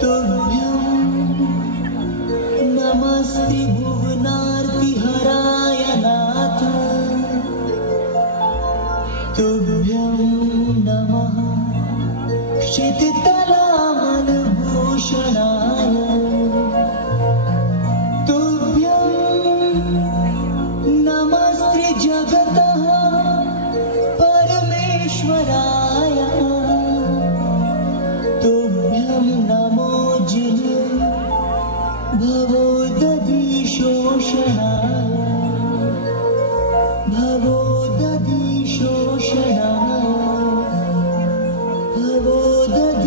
तुभ्यं नमस्ते भुवनार्ति हराय नाथ, तुभ्यं नमः क्षितितलामलभूषणाय, तुभ्यं नमस्ते जगतः परमेश्वराय, तुभ्यं नमो जिने भवोदधिशोषणाय, भवोदधिशोषणाय, भवोदधिशोषणाय।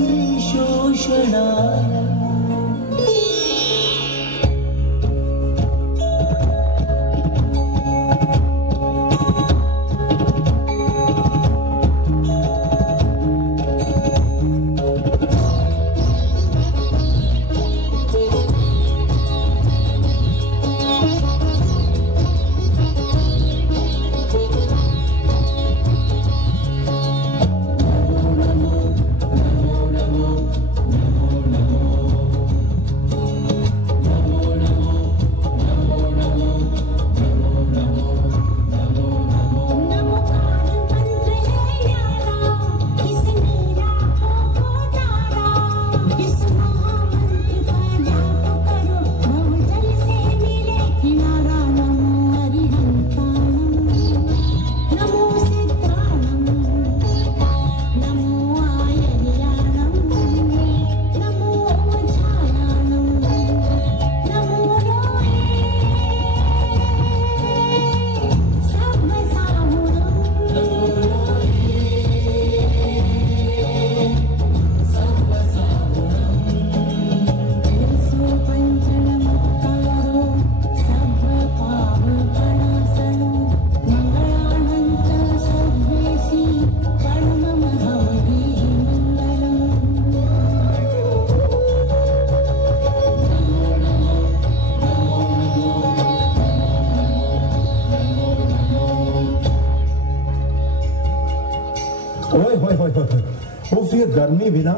उफ, ये गर्मी भी ना,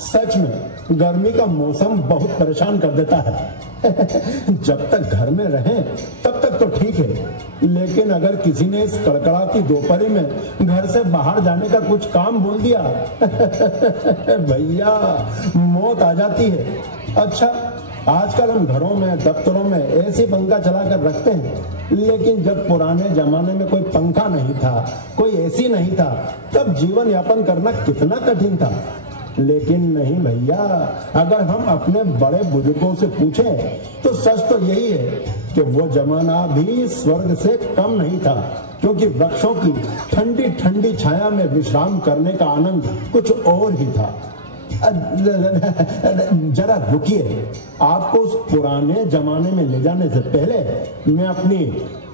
सच में गर्मी का मौसम बहुत परेशान कर देता है। जब तक घर में रहें तब तक तो ठीक है, लेकिन अगर किसी ने इस कड़कड़ाती दोपहरी में घर से बाहर जाने का कुछ काम बोल दिया भैया मौत आ जाती है। अच्छा, आजकल हम घरों में दफ्तरों में एसी पंखा चलाकर रखते हैं, लेकिन जब पुराने जमाने में कोई पंखा नहीं था, कोई एसी नहीं था, तब जीवन यापन करना कितना कठिन था। लेकिन नहीं भैया, अगर हम अपने बड़े बुजुर्गों से पूछें तो सच तो यही है कि वो जमाना भी स्वर्ग से कम नहीं था, क्योंकि वृक्षों की ठंडी ठंडी छाया में विश्राम करने का आनंद कुछ और ही था। जरा रुकिए, आपको उस पुराने जमाने में ले जाने से पहले मैं अपनी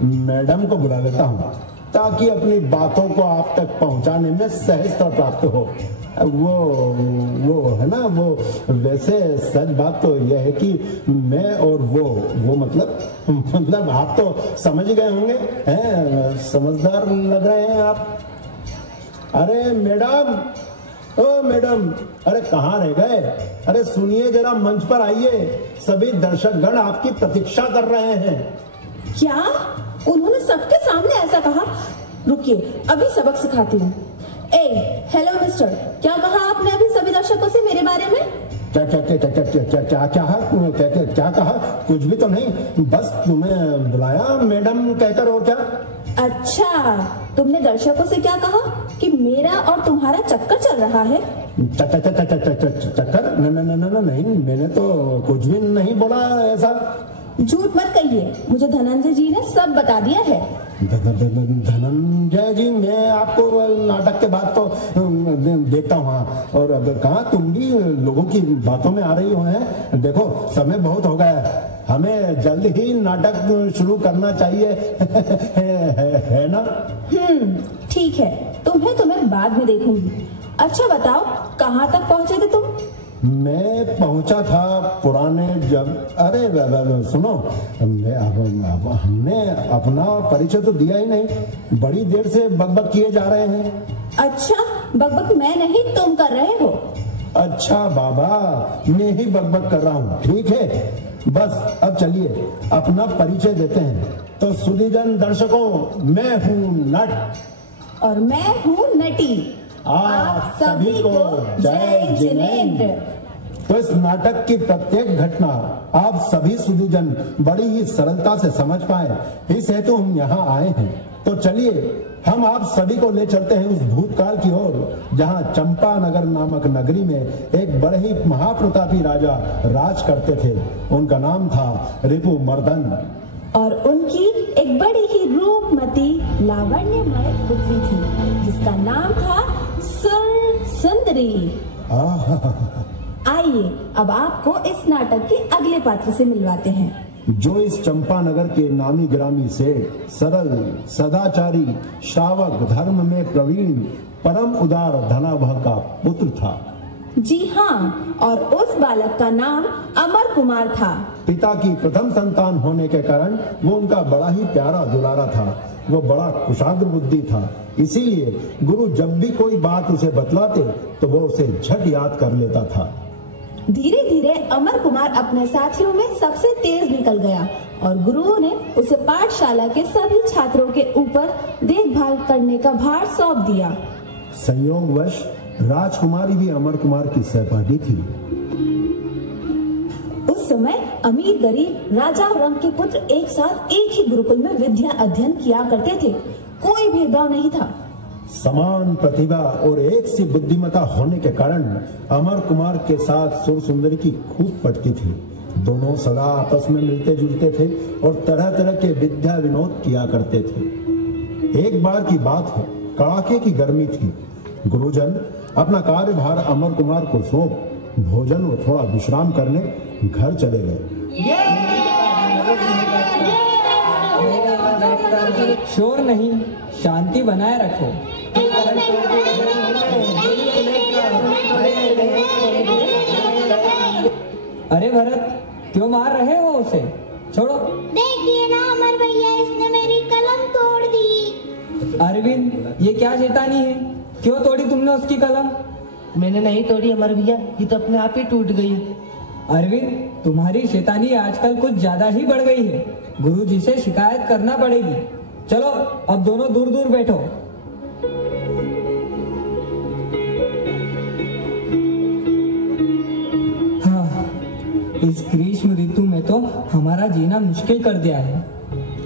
मैडम को बुला लेता हूँ, ताकि अपनी बातों को आप तक पहुंचाने में सहजता प्राप्त हो। वो है ना, वो वैसे सच बात तो यह है कि मैं और वो मतलब आप तो समझ गए होंगे, हैं? समझदार लग रहे हैं आप। अरे मैडम, ओ मैडम, अरे कहाँ रह गए? अरे सुनिए जरा, मंच पर आइए, सभी दर्शकगण आपकी प्रतीक्षा कर रहे हैं। क्या उन्होंने सबके सामने ऐसा कहा? रुकिए, अभी सबक सिखाती हूँ। हेलो मिस्टर, क्या कहा आपने अभी सभी दर्शकों से मेरे बारे में? क्या कहा? कुछ भी तो नहीं, बस तुम्हें बुलाया मैडम कहकर, और क्या? अच्छा, तुमने दर्शकों से क्या कहा कि मेरा और तुम्हारा चक्कर चल रहा है? चक्कर? नहीं, मैंने तो कुछ भी नहीं बोला ऐसा। झूठ मत कहिए, मुझे धनंजय जी ने सब बता दिया है। धनंजय जी, मैं आपको नाटक के बाद तो देखता हूँ। हाँ, और अगर कहा तुम भी लोगों की बातों में आ रही हो, हैं? देखो समय बहुत हो गया है, हमें जल्द ही नाटक शुरू करना चाहिए। है ना? ठीक है, तो मैं बाद में देखूंगी। अच्छा बताओ, कहाँ तक पहुँचे थे तुम? मैं पहुंचा था पुराने अरे सुनो, हमने अपना परिचय तो दिया ही नहीं, बड़ी देर से बकबक किए जा रहे हैं। अच्छा, बकबक मैं नहीं तुम कर रहे हो। अच्छा बाबा, मैं ही बकबक कर रहा हूँ, ठीक है। बस अब चलिए अपना परिचय देते हैं। तो सुधीजन दर्शकों, मैं हूँ नट और मैं हूँ नटी। आप सभी को जय जिनेंद्र। तो इस नाटक की प्रत्येक घटना आप सभी सुधीजन बड़ी ही सरलता से समझ पाए, इस हेतु हम यहाँ आए हैं। तो चलिए हम आप सभी को ले चलते हैं उस भूतकाल की ओर, जहाँ चंपानगर नामक नगरी में एक बड़े ही महाप्रतापी राजा राज करते थे। उनका नाम था रिपुमर्दन और उनकी एक बड़ी ही रूपमती लावण्यमय पुत्री थी, जिसका नाम था सुंदरी। आइए अब आपको इस नाटक के अगले पात्र से मिलवाते हैं, जो इस चंपानगर के नामी ग्रामी सेठ, सरल, सदाचारी, श्रावक, धर्म में प्रवीण, परम उदार धनावह का पुत्र था। जी हाँ, और उस बालक का नाम अमर कुमार था। पिता की प्रथम संतान होने के कारण वो उनका बड़ा ही प्यारा दुलारा था। वो बड़ा कुशाग्र बुद्धि था, इसीलिए गुरु जब भी कोई बात उसे बतलाते तो वो उसे झट याद कर लेता था। धीरे धीरे अमर कुमार अपने साथियों में सबसे तेज निकल गया और गुरुओं ने उसे पाठशाला के सभी छात्रों के ऊपर देखभाल करने का भार सौंप दिया। संयोगवश राजकुमारी भी अमर कुमार की सहपाठी थी। उस समय अमीर गरीब राजा और उनके पुत्र एक साथ एक ही गुरुकुल में विद्या अध्ययन किया करते थे। कोई भेदभाव नहीं था। समान प्रतिभा और एक सी बुद्धिमता होने के कारण अमर कुमार के साथ सुर सुंदरी की खूब पटती थी। दोनों सदा आपस में मिलते जुलते थे और तरह तरह के विद्या विनोद किया करते थे। एक बार की बात है, कड़ाके की गर्मी थी। गुरुजन अपना कार्यभार अमर कुमार को सौंप भोजन और थोड़ा विश्राम करने घर चले गए। शोर नहीं, शांति बनाए रखो। अरे भरत, क्यों मार रहे हो उसे? छोड़ो। देखिए ना अमर भैया, इसने मेरी कलम तोड़ दी। अरविंद, ये क्या शैतानी है? क्यों तोड़ी तुमने उसकी कलम? मैंने नहीं तोड़ी अमर भैया, ये तो अपने आप ही टूट गई। अरविंद, तुम्हारी शैतानी आजकल कुछ ज्यादा ही बढ़ गई है। गुरुजी से शिकायत करना पड़ेगी। चलो अब दोनों दूर दूर बैठो। हाँ, इस ग्रीष्म ऋतु में तो हमारा जीना मुश्किल कर दिया है।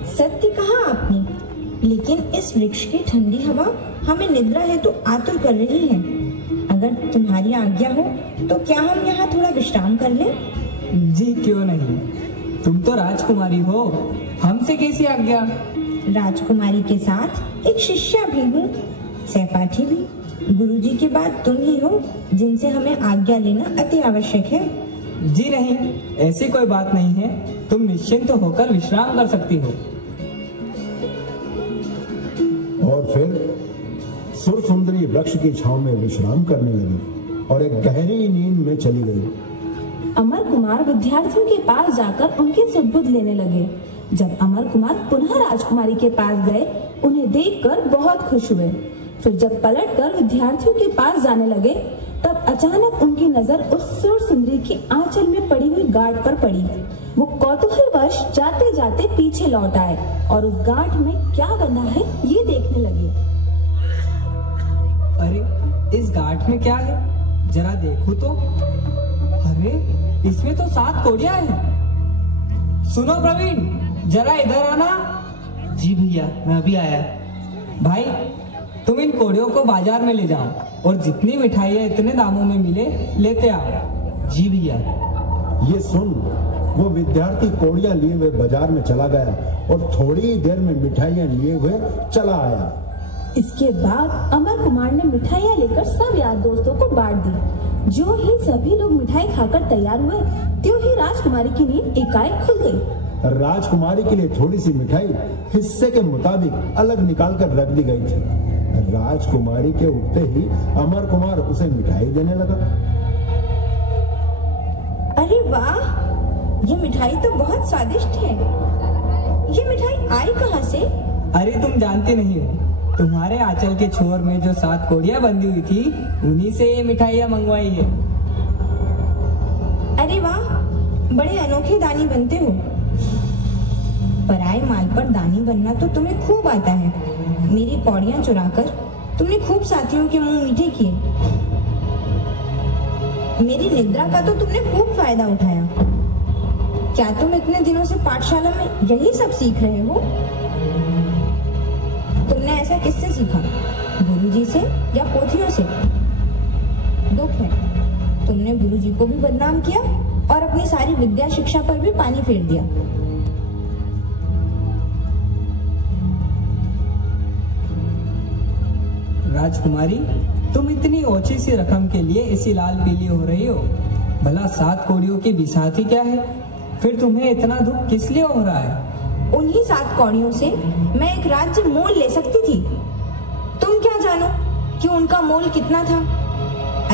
सत्य कहा आपने, लेकिन इस वृक्ष की ठंडी हवा हमें निद्रा हेतु आतुर कर रही है। अगर तुम्हारी आज्ञा हो तो क्या हम यहाँ थोड़ा विश्राम कर लें? जी क्यों नहीं, तुम तो राजकुमारी हो, हमसे कैसी आज्ञा? राजकुमारी के साथ एक शिष्या भी हूँ, सहपाठी भी। गुरुजी के बाद तुम ही हो जिनसे हमें आज्ञा लेना अति आवश्यक है। जी नहीं, ऐसी कोई बात नहीं है। तुम निश्चिंत होकर विश्राम कर सकती हो। और फिर सुर सुंदरी वृक्ष की छांव में विश्राम करने लगी और एक गहरी नींद में चली गई। अमर कुमार विद्यार्थियों के पास जाकर उनकी सुध-बुध लेने लगे। जब अमर कुमार पुनः राजकुमारी के पास गए, उन्हें देखकर बहुत खुश हुए। फिर जब पलटकर विद्यार्थियों के पास जाने लगे, तब अचानक उनकी नजर उस सुर सुंदरी की आंचल में पड़ी हुई गांठ पर पड़ी। वो कौतूहलवश जाते जाते पीछे लौट आए और उस गांठ में क्या बंधा है ये देखने लगे। अरे, इस गांठ में क्या है? जरा देखो तो। अरे, इसमें तो 7 कोड़ियां हैं। सुनो प्रवीण, जरा इधर आना। जी भैया, मैं अभी आया। भाई, तुम इन कोड़ियों को बाजार में ले जाओ और जितनी मिठाइयाँ इतने दामों में मिले लेते आओ। जी भैया। ये सुन, वो विद्यार्थी कोड़ियां लिए हुए बाजार में चला गया और थोड़ी देर में मिठाइयां लिए हुए चला आया। इसके बाद अमर कुमार ने मिठाइयाँ लेकर सब यार दोस्तों को बांट दी। जो ही सभी लोग मिठाई खाकर तैयार हुए, त्यों ही राजकुमारी की नींद एकाएक खुल गई। राजकुमारी के लिए थोड़ी सी मिठाई हिस्से के मुताबिक अलग निकाल कर रख दी गई थी। राजकुमारी के उठते ही अमर कुमार उसे मिठाई देने लगा। अरे वाह, ये मिठाई तो बहुत स्वादिष्ट है। ये मिठाई आई कहाँ से? अरे तुम जानती नहीं हो, तुम्हारे आंचल के छोर में जो 7 कोड़ियां बंधी हुई थी, उन्हीं से ये मिठाइयाँ मंगवाई है। बड़े अनोखे दानी बनते हो। पराए माल पर दानी बनना तो तुम्हें खूब आता है। मेरी कौड़ियां चुराकर तुमने खूब साथियों के मुंह मीठे किए। मेरी निद्रा का तो तुमने खूब फायदा उठाया। क्या तुम इतने दिनों से पाठशाला में यही सब सीख रहे हो? तुमने ऐसा किससे सीखा? गुरुजी से या पोथियों से? दुख है, तुमने गुरुजी को भी बदनाम किया और अपनी सारी विद्या शिक्षा पर भी पानी फेर दिया। राजकुमारी, तुम इतनी ओछी सी रकम के लिए ऐसी लाल पीली हो रही हो। भला 7 कौड़ियों की बिसाती क्या है? फिर तुम्हें इतना दुख किस लिए हो रहा है? उन्हीं 7 कौड़ियों से मैं एक राज्य मोल ले सकती थी। तुम क्या जानो कि उनका मोल कितना था?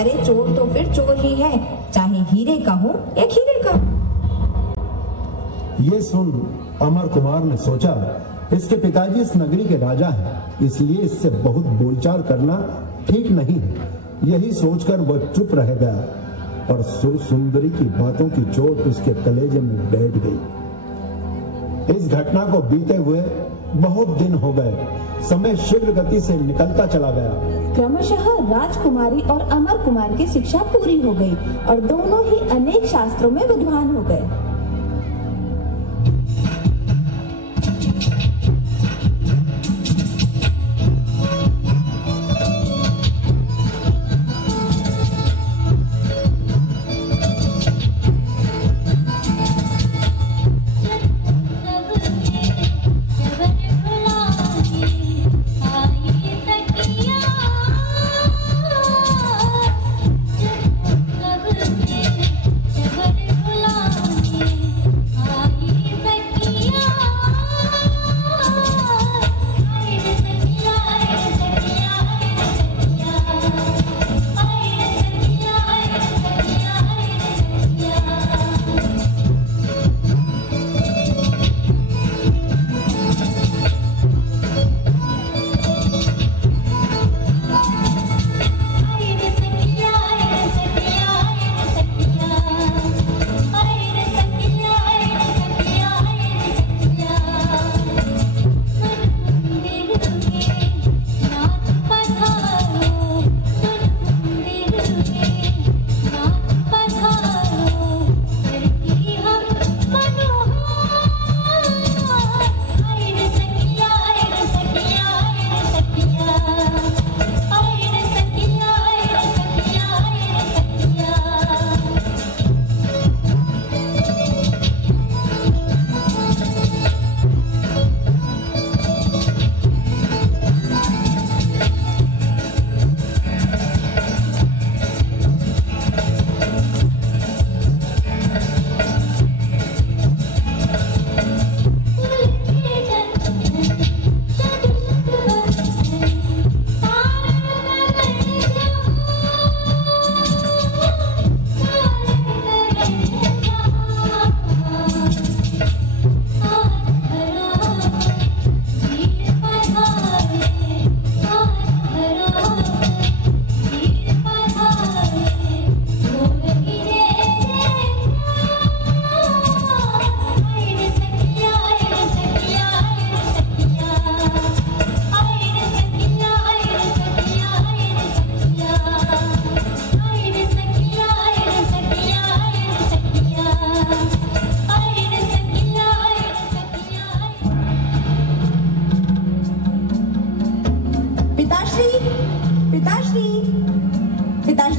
अरे चोर तो फिर चोर ही है, चाहे हीरे का हो या खीरे का। ये सुन अमर कुमार ने सोचा, इसके पिताजी इस नगरी के राजा हैं, इसलिए इससे बहुत बोलचाल करना ठीक नहीं है। यही सोचकर वह चुप रह गया, पर सुर सुंदरी की बातों की चोट उसके कलेजे में बैठ गई। इस घटना को बीते हुए बहुत दिन हो गए। समय शीघ्र गति से निकलता चला गया। क्रमशः राजकुमारी और अमर कुमार की शिक्षा पूरी हो गई और दोनों ही अनेक शास्त्रों में विद्वान हो गए।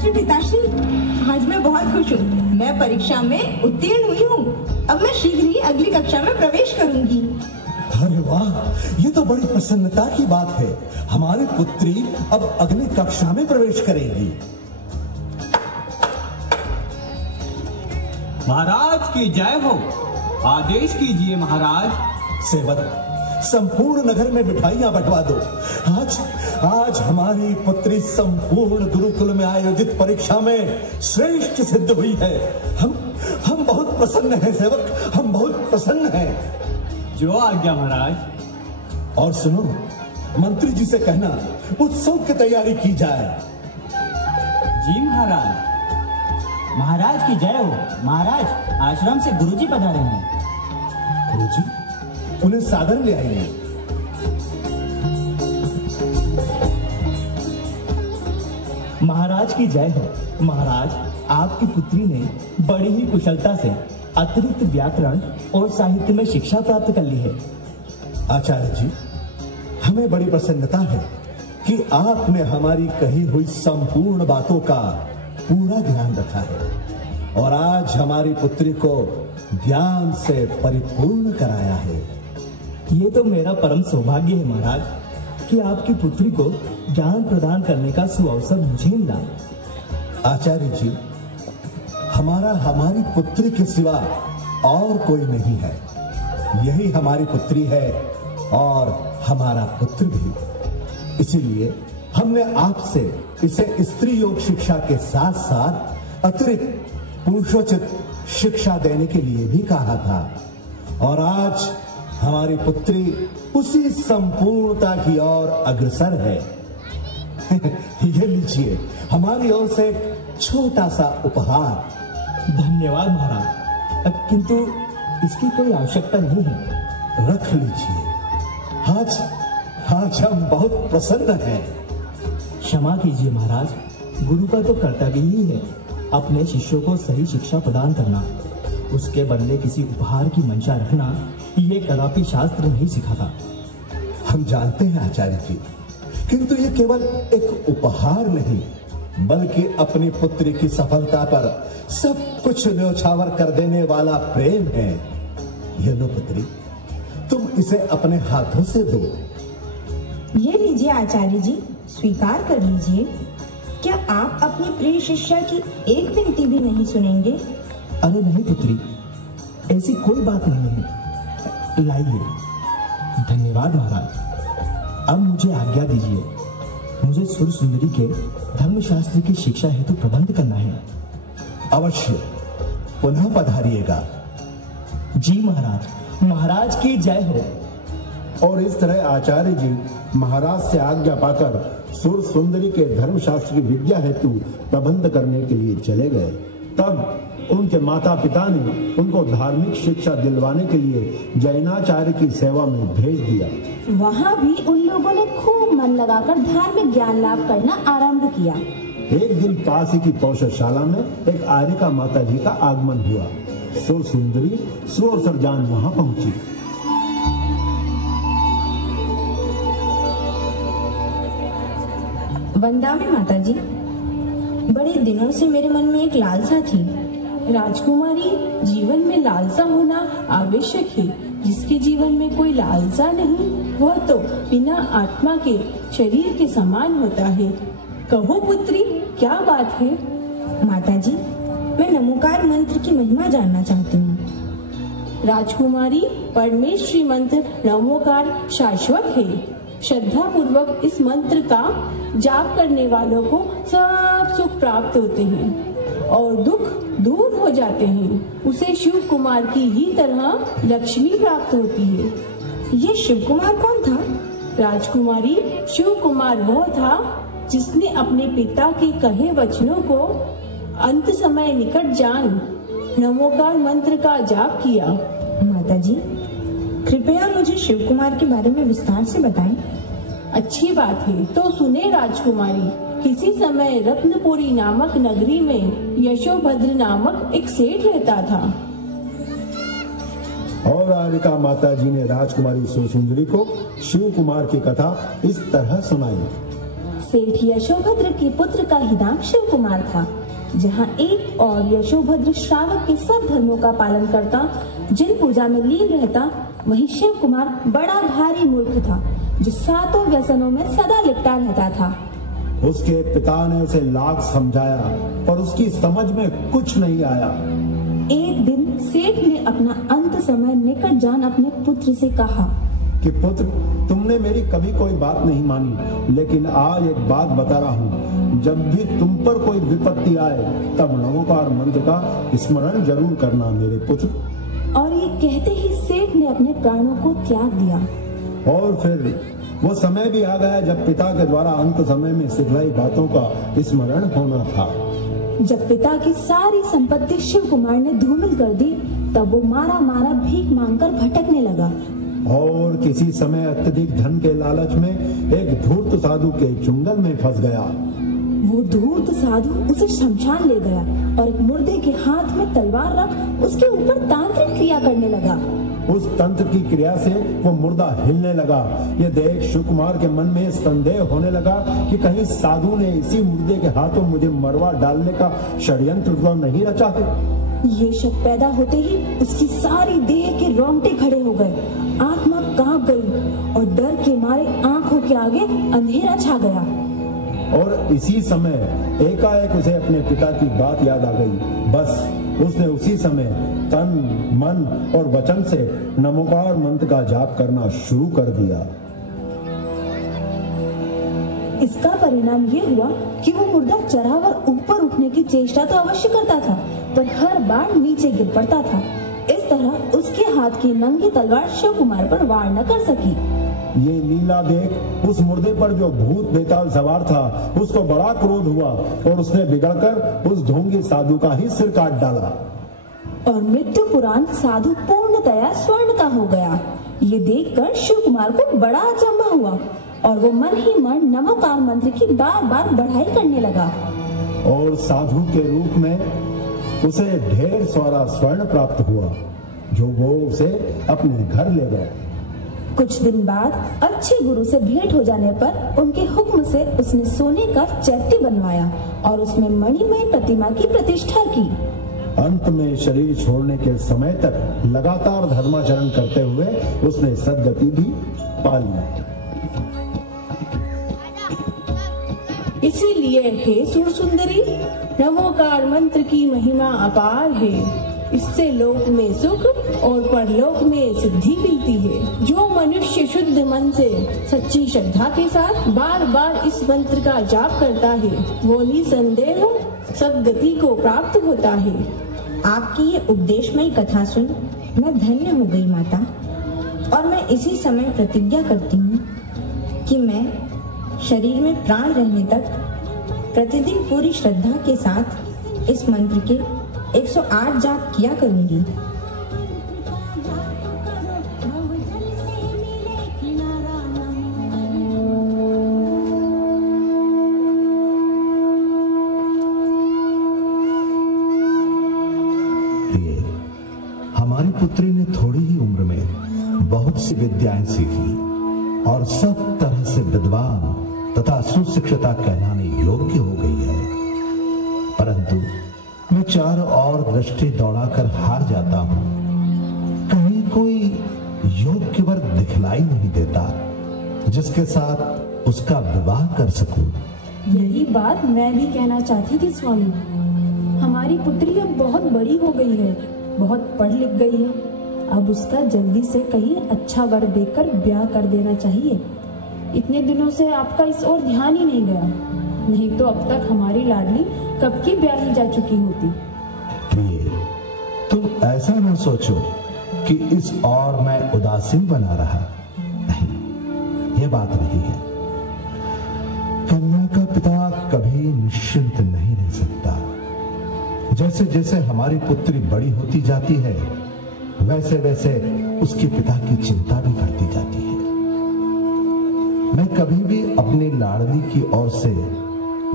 पिताश्री, आज मैं बहुत खुश हूँ। मैं परीक्षा में उत्तीर्ण हुई हूँ। अब मैं शीघ्र ही अगली कक्षा में प्रवेश करूंगी। अरे वाह, ये तो बड़ी प्रसन्नता की बात है। हमारी पुत्री अब अगली कक्षा में प्रवेश करेगी। महाराज की जय हो। आदेश कीजिए महाराज। सेवक, संपूर्ण नगर में मिठाइयां बंटवा दो। आज हमारी पुत्री संपूर्ण गुरुकुल में आयोजित परीक्षा में श्रेष्ठ सिद्ध हुई है। हम बहुत प्रसन्न हैं सेवक, हम बहुत प्रसन्न हैं। जो आज्ञा महाराज। और सुनो, मंत्री जी से कहना उत्सव की तैयारी की जाए। जी महाराज। महाराज की जय हो। महाराज, आश्रम से गुरुजी पधारे हैं। गुरुजी, उन्हें सादर ले आइए। महाराज की जय हो। महाराज, आपकी पुत्री ने बड़ी ही कुशलता से अतिरिक्त व्याकरण और साहित्य में शिक्षा प्राप्त कर ली है। आचार्य जी, हमें बड़ी प्रसन्नता है कि आपने हमारी कही हुई संपूर्ण बातों का पूरा ध्यान रखा है और आज हमारी पुत्री को ज्ञान से परिपूर्ण कराया है। ये तो मेरा परम सौभाग्य है महाराज कि आपकी पुत्री को ज्ञान प्रदान करने का सुअवसर मुझे मिला। आचार्य जी, हमारी पुत्री के सिवा और कोई नहीं है। यही हमारी पुत्री है और हमारा पुत्र भी। इसीलिए हमने आपसे इसे स्त्री योग शिक्षा के साथ साथ अतिरिक्त पुरुषोचित शिक्षा देने के लिए भी कहा था और आज हमारी पुत्री उसी संपूर्णता की ओर अग्रसर है। ये लीजिए हमारी ओर से एक छोटा सा उपहार। धन्यवाद महाराज, किंतु इसकी कोई आवश्यकता नहीं है। रख लीजिए। आज हम बहुत प्रसन्न हैं। क्षमा कीजिए महाराज, गुरु का तो कर्तव्य ही है अपने शिष्यों को सही शिक्षा प्रदान करना। उसके बदले किसी उपहार की मंशा रखना ये कदापि शास्त्र नहीं सिखाता। हम जानते हैं आचार्य जी, किंतु ये केवल एक उपहार नहीं बल्कि अपनी पुत्री की सफलता पर सब कुछ न्योछावर कर देने वाला प्रेम है। ये लो पुत्री, तुम इसे अपने हाथों से दो। ये लीजिए आचार्य जी, स्वीकार कर लीजिए। क्या आप अपनी प्रिय शिष्या की एक विनती भी नहीं सुनेंगे? अरे नहीं पुत्री, ऐसी कोई बात नहीं है। लाइए। धन्यवाद महाराज। अब मुझे आज्ञा दीजिए, मुझे सुर सुंदरी के धर्मशास्त्र की शिक्षा हेतु प्रबंध करना है। अवश्य, पुनः पधारिएगा। जी महाराज। महाराज की जय हो। और इस तरह आचार्य जी महाराज से आज्ञा पाकर सुर सुंदरी के धर्मशास्त्र की विद्या हेतु प्रबंध करने के लिए चले गए। तब उनके माता पिता ने उनको धार्मिक शिक्षा दिलवाने के लिए जैनाचार्य की सेवा में भेज दिया। वहाँ भी उन लोगों ने खूब मन लगाकर धार्मिक ज्ञान लाभ करना आरंभ किया। एक दिन पास ही की पौषशाला में एक आर्यिका माता जी का आगमन हुआ। सुर सुंदरी सुर सरजान वहाँ पहुंची। वंदामी माता जी, बड़े दिनों से मेरे मन में एक लालसा थी। राजकुमारी, जीवन में लालसा होना आवश्यक है। जिसके जीवन में कोई लालसा नहीं, वह तो बिना आत्मा के शरीर के समान होता है। कहो पुत्री, क्या बात है? माता जी, मैं नमोकार मंत्र की महिमा जानना चाहती हूँ। राजकुमारी, परमेश्वरी मंत्र नमोकार शाश्वत है। श्रद्धा पूर्वक इस मंत्र का जाप करने वालों को सब सुख प्राप्त होते हैं और दुख दूर हो जाते हैं। उसे शिव कुमार की ही तरह लक्ष्मी प्राप्त होती है। ये शिव कुमार कौन था? राजकुमारी, शिव कुमार वह था जिसने अपने पिता के कहे वचनों को अंत समय निकट जान नमोकार मंत्र का जाप किया। माता जी, कृपया मुझे शिव कुमार के बारे में विस्तार से बताएं। अच्छी बात है, तो सुने राजकुमारी। किसी समय रत्नपुरी नामक नगरी में यशोभद्र नामक एक सेठ रहता था। और आर्यिका माता जी ने राजकुमारी सुंदरी को शिव कुमार की कथा इस तरह सुनाई। सेठ यशोभद्र के पुत्र का ही नाम शिव कुमार था। जहाँ एक और यशोभद्र श्रावक के सब धर्मों का पालन करता, जिन पूजा में लीन रहता, वही शिव कुमार बड़ा भारी मूर्ख था जो सातों व्यसनों में सदा लिपटा रहता था। उसके पिता ने उसे लाख समझाया पर उसकी समझ में कुछ नहीं आया। एक दिन सेठ ने अपना अंत समय निकट जान अपने पुत्र से कहा कि पुत्र, तुमने मेरी कभी कोई बात नहीं मानी, लेकिन आज एक बात बता रहा हूँ। जब भी तुम पर कोई विपत्ति आए तब नमोकार मंत्र का स्मरण जरूर करना मेरे पुत्र। और ये कहते ही सेठ ने अपने प्राणों को त्याग दिया। और फिर वो समय भी आ गया जब पिता के द्वारा अंत समय में सिखलाई बातों का स्मरण होना था। जब पिता की सारी संपत्ति शिव कुमार ने धूमिल कर दी, तब वो मारा मारा भीख मांगकर भटकने लगा। और किसी समय अत्यधिक धन के लालच में एक धूर्त साधु के चुंगल में फंस गया। वो धूर्त साधु उसे शमशान ले गया और एक मुर्दे के हाथ में तलवार रख उसके ऊपर तांत्रिक क्रिया करने लगा। उस तंत्र की क्रिया से वो मुर्दा हिलने लगा। ये देख शिव कुमार के मन में संदेह होने लगा कि कहीं साधु ने इसी मुर्दे के हाथों मुझे मरवा डालने का षड्यंत्र तो नहीं रचा है। ये शक पैदा होते ही उसकी सारी देह के रोंगटे खड़े हो गए, आत्मा कांप गई और डर के मारे आंखों के आगे अंधेरा छा गया। और इसी समय एकाएक उसे अपने पिता की बात याद आ गई। बस उसने उसी समय तन, मन और वचन से नमोकार मंत्र का जाप करना शुरू कर दिया। इसका परिणाम ये हुआ कि वो मुर्दा चढ़ावर ऊपर उठने की चेष्टा तो अवश्य करता था, पर हर बार नीचे गिर पड़ता था। इस तरह उसके हाथ की नंगी तलवार शिव कुमार पर वार न कर सकी। ये लीला देख उस मुर्दे पर जो भूत बेताल सवार था, उसको बड़ा क्रोध हुआ और उसने बिगड़कर उस ढोंगी साधु का ही सिर काट डाला। और मृत्यु पुराण साधु पूर्णतया स्वर्ण का हो गया। ये देखकर शिव कुमार को बड़ा अचंभा हुआ और वो मन ही मन नमोकार मंत्र की बार बार बढ़ाई करने लगा। और साधु के रूप में उसे ढेर सारा स्वर्ण प्राप्त हुआ, जो वो उसे अपने घर ले गए। कुछ दिन बाद अच्छे गुरु से भेंट हो जाने पर उनके हुक्म से उसने सोने का चैत्य बनवाया और उसमें मणिमय प्रतिमा की प्रतिष्ठा की। अंत में शरीर छोड़ने के समय तक लगातार धर्माचरण करते हुए उसने सद्गति भी पा ली। इसीलिए हे सुर सुंदरी, नमोकार मंत्र की महिमा अपार है। इससे लोक में सुख और परलोक में सिद्धि मिलती है। जो मनुष्य शुद्ध मन से सच्ची श्रद्धा के साथ बार बार इस मंत्र का जाप करता है, वो निसंदेह सद्गति को प्राप्त होता है। आपकी ये उपदेशमयी कथा सुन मैं धन्य हो गई माता, और मैं इसी समय प्रतिज्ञा करती हूँ कि मैं शरीर में प्राण रहने तक प्रतिदिन पूरी श्रद्धा के साथ इस मंत्र के 108 जाप किया करूंगी। हमारी पुत्री ने थोड़ी ही उम्र में बहुत सी विद्याएं सीखी और सब तरह से विद्वान तथा सुशिक्षिता कहलाने योग्य हो गई है, परंतु मैं चारों ओर दृष्टि दौड़ाकर हार जाता हूँ। कहीं कोई योग्य वर दिखलाई नहीं देता जिसके साथ उसका विवाह कर सकूं। यही बात मैं भी कहना चाहती थी स्वामी। हमारी पुत्री अब बहुत बड़ी हो गई है, बहुत पढ़ लिख गई है। अब उसका जल्दी से कहीं अच्छा वर देखकर ब्याह कर देना चाहिए। इतने दिनों से आपका इस ओर ध्यान ही नहीं गया, नहीं तो अब तक हमारी लाडली कब की ब्याही जा चुकी होती। प्रिय, तुम ऐसा न सोचो कि इस और मैं उदासीन बना रहा। नहीं, ये बात नहीं है। कन्या का पिता कभी निश्चिंत नहीं रह सकता। जैसे जैसे हमारी पुत्री बड़ी होती जाती है, वैसे वैसे उसके पिता की चिंता भी बढ़ती जाती है। मैं कभी भी अपनी लाडली की ओर से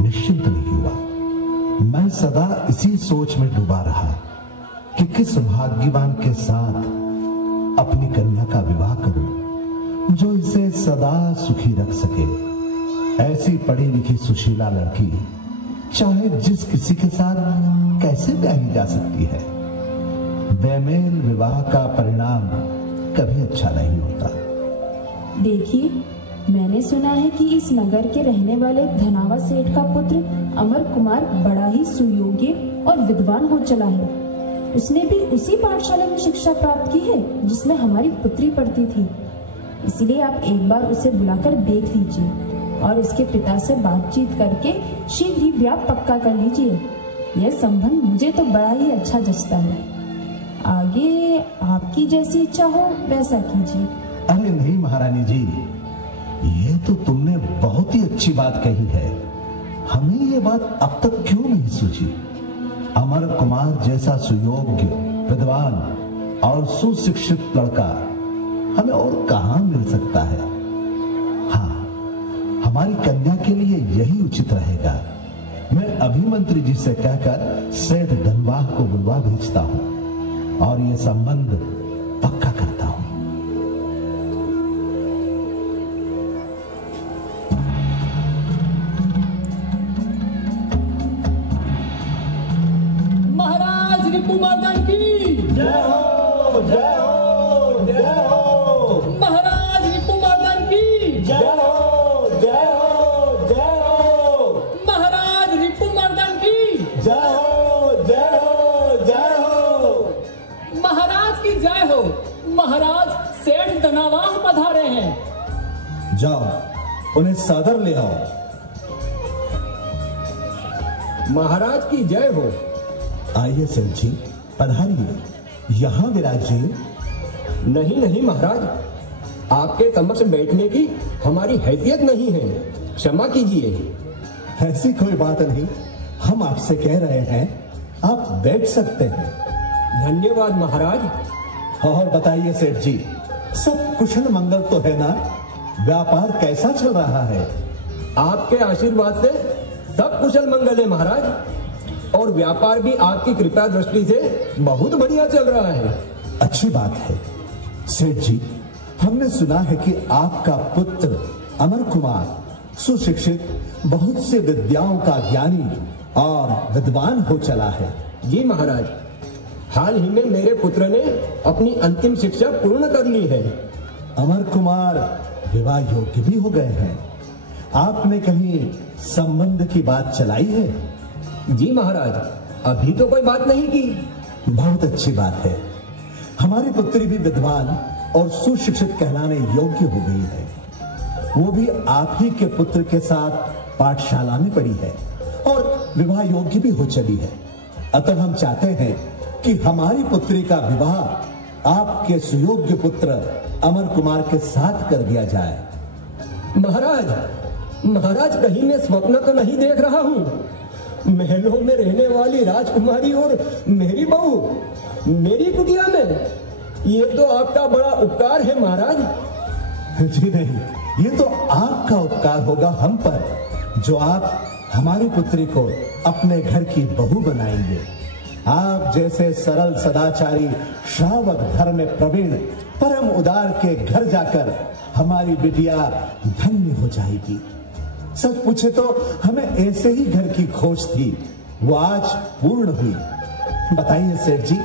निश्चिंत नहीं हुआ। मैं सदा इसी सोच में डूबा रहा कि किस भाग्यवान के साथ अपनी कन्या का विवाह करूं, जो इसे सदा सुखी रख सके। ऐसी पढ़ी लिखी सुशीला लड़की चाहे जिस किसी के साथ कैसे ब्याही जा सकती है। बेमेल विवाह का परिणाम कभी अच्छा नहीं होता। देखिए, मैंने सुना है कि इस नगर के रहने वाले धनावा सेठ का पुत्र अमर कुमार बड़ा ही सुयोग्य और विद्वान हो चला है। उसने भी उसी पाठशाला में शिक्षा प्राप्त की है जिसमें हमारी पुत्री पढ़ती थी। इसलिए आप एक बार उसे बुलाकर देख लीजिए और उसके पिता से बातचीत करके शीघ्र ही ब्याह पक्का कर लीजिए। यह संबंध मुझे तो बड़ा ही अच्छा जचता है। आगे आपकी जैसी इच्छा हो वैसा कीजिए। अरे नहीं महारानी जी, ये तो तुमने बहुत ही अच्छी बात कही है। हमें ये बात अब तक क्यों नहीं सूझी? अमर कुमार जैसा सुयोग्य, विद्वान और सुशिक्षित लड़का हमें और कहां मिल सकता है। हाँ, हमारी कन्या के लिए यही उचित रहेगा। मैं अभी मंत्री जी से कहकर सेठ धनवाह को बुलवा भेजता हूं और ये संबंध पक्का करता हूं। महाराज रिपुमर्दन की जय हो, जय हो, जय हो। महाराज रिपुमर्दन की जय हो, जय हो, जय हो। महाराज रिपुमर्दन की जय हो, जय हो, जय हो। महाराज की जय हो। महाराज सेठ धनवाह पधारे हैं। जाओ, उन्हें सादर ले आओ। महाराज की जय हो। आइए सेठ जी, पधारिए, यहाँ विराजिए। नहीं नहीं महाराज, आपके समक्ष बैठने की हमारी हैसियत नहीं है, क्षमा कीजिए। ऐसी कोई बात नहीं, हम आपसे कह रहे हैं आप बैठ सकते हैं। धन्यवाद महाराज। और बताइए सेठ जी, सब कुशल मंगल तो है ना? व्यापार कैसा चल रहा है? आपके आशीर्वाद से सब कुशल मंगल है महाराज, और व्यापार भी आपकी कृपा दृष्टि से बहुत बढ़िया चल रहा है। अच्छी बात है। सेठ जी, हमने सुना है कि आपका पुत्र अमर कुमार सुशिक्षित, बहुत से विद्याओं का ज्ञानी और विद्वान हो चला है। जी महाराज, हाल ही में मेरे पुत्र ने अपनी अंतिम शिक्षा पूर्ण कर ली है। अमर कुमार विवाह योग्य भी हो गए हैं। आपने कहीं संबंध की बात चलाई है? जी महाराज, अभी तो कोई बात नहीं की। बहुत अच्छी बात है। हमारी पुत्री भी विद्वान और सुशिक्षित कहलाने योग्य हो गई है। वो भी आप ही के पुत्र के साथ पाठशाला में पढ़ी है और विवाह योग्य भी हो चली है। अतः हम चाहते हैं कि हमारी पुत्री का विवाह आपके सुयोग्य पुत्र अमर कुमार के साथ कर दिया जाए। महाराज कहीं मैं स्वप्न तो नहीं देख रहा हूँ। महलों में रहने वाली राजकुमारी और मेरी बहू मेरी कुटिया में, ये तो आपका बड़ा उपकार है महाराज। जी नहीं, ये तो आपका उपकार होगा हम पर, जो आप हमारी पुत्री को अपने घर की बहू बनाएंगे। आप जैसे सरल सदाचारी श्रावक धर्म में प्रवीण परम उदार के घर जाकर हमारी बिटिया धन्य हो जाएगी। सच पूछे तो हमें ऐसे ही घर की खोज थी, वो आज पूर्ण हुई। बताइए सेठ जी,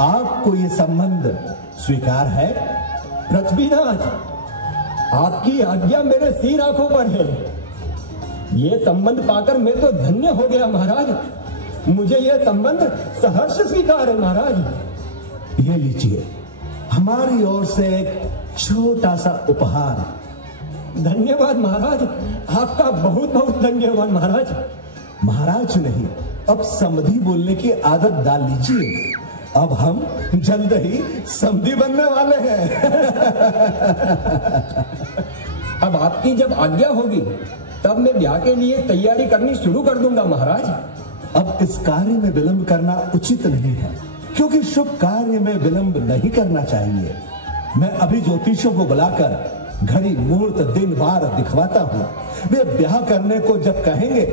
आपको ये संबंध स्वीकार है? पृथ्वीनाथ, आपकी आज्ञा मेरे सिर आंखों पर है। ये संबंध पाकर मैं तो धन्य हो गया महाराज। मुझे यह संबंध सहर्ष स्वीकार है महाराज। ये लीजिए, हमारी ओर से एक छोटा सा उपहार। धन्यवाद महाराज, आपका बहुत बहुत धन्यवाद महाराज। महाराज नहीं, अब समधी बोलने की आदत डाल लीजिए। अब हम जल्द ही समधी बनने वाले हैं। अब आपकी जब आज्ञा होगी तब मैं ब्याह के लिए तैयारी करनी शुरू कर दूंगा महाराज। अब इस कार्य में विलंब करना उचित नहीं है, क्योंकि शुभ कार्य में विलंब नहीं करना चाहिए। मैं अभी ज्योतिषियों को बुलाकर घड़ी मुहूर्त दिन वार दिखवाता हूँ। वे ब्याह करने को जब कहेंगे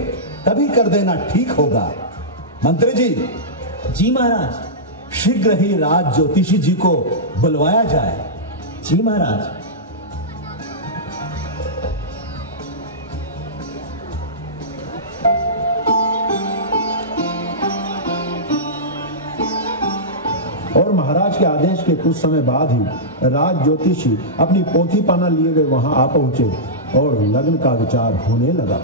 तभी कर देना ठीक होगा। मंत्री जी। जी महाराज। शीघ्र ही राज ज्योतिषी जी को बुलवाया जाए। जी महाराज। और महाराज के आदेश के कुछ समय बाद ही राज ज्योतिषी अपनी पोथी पाना लिए हुए वहां आ पहुंचे और लग्न का विचार होने लगा।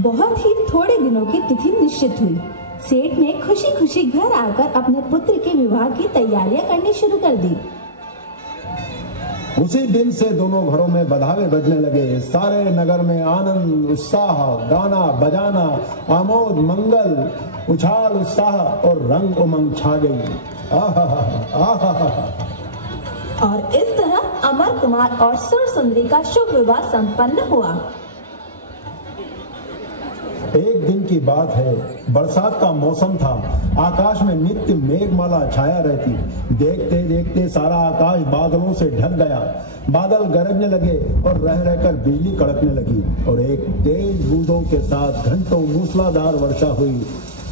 बहुत ही थोड़े दिनों की तिथि निश्चित हुई। सेठ ने खुशी खुशी घर आकर अपने पुत्र के विवाह की तैयारियां करनी शुरू कर दी। उसी दिन से दोनों घरों में बधावे बजने लगे। सारे नगर में आनंद उत्साह, गाना बजाना, आमोद मंगल, उछाल उत्साह और रंग उमंग छा गई। और इस तरह अमर कुमार और सुर सुंदरी का शुभ विवाह संपन्न हुआ। एक दिन की बात है, बरसात का मौसम था। आकाश में नित्य मेघमाला छाया रहती। देखते देखते सारा आकाश बादलों से ढक गया। बादल गरजने लगे और रह रहकर बिजली कड़कने लगी और एक तेज बूंदों के साथ घंटों मूसलाधार वर्षा हुई।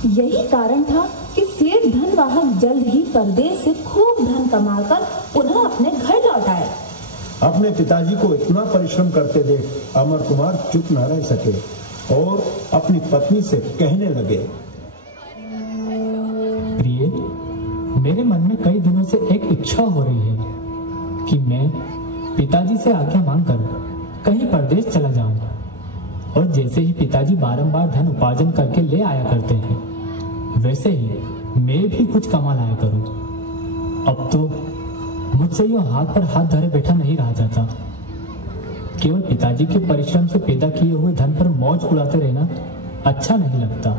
यही कारण था कि सेठ धनवाहक जल्द ही परदेश से खूब धन कमाकर पुनः अपने घर लौट आए। अपने पिताजी को इतना परिश्रम करते देख अमर कुमार चुप न रह सके और अपनी पत्नी से कहने लगे, प्रिय, मेरे मन में कई दिनों से एक इच्छा हो रही है कि मैं पिताजी से आज्ञा मांगकर कहीं परदेश चला जाऊं। और जैसे ही पिताजी बारंबार धन उपार्जन करके ले आया करते हैं, वैसे ही मैं भी कुछ कमा लाया करूं। अब तो मुझसे यूं हाथ पर हाथ धरे बैठा नहीं रहा जाता। केवल पिताजी के परिश्रम से पैदा किए हुए धन पर मौज उड़ाते रहना अच्छा नहीं लगता।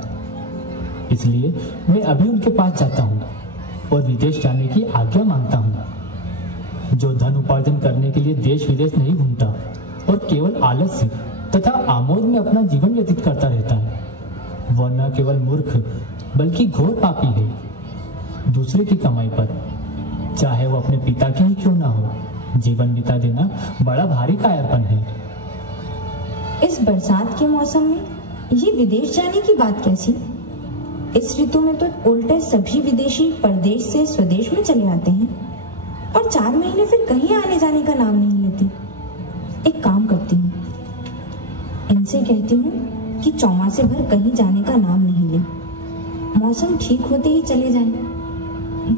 इसलिए मैं अभी उनके पास जाता हूँ और विदेश जाने की आज्ञा मांगता हूँ। जो धन उपार्जन करने के लिए देश विदेश नहीं घूमता और केवल आलस्य तथा आमोद में अपना जीवन व्यतीत करता रहता है, वह न केवल मूर्ख बल्कि घोर पापी है। दूसरे की कमाई पर, चाहे वो अपने पिता की ही क्यों ना हो, जीवन बिता देना बड़ा भारी कायरपन है। इस बरसात के मौसम में ये विदेश जाने की बात कैसी? इस ऋतु में तो उल्टे सभी विदेशी परदेश से स्वदेश में चले आते हैं और 4 महीने फिर कहीं आने जाने का नाम नहीं लेते। एक काम करती हूँ, इनसे कहती हूँ कि चौमासे भर कहीं जाने का नाम नहीं ले, मौसम ठीक होते ही चले जाएं।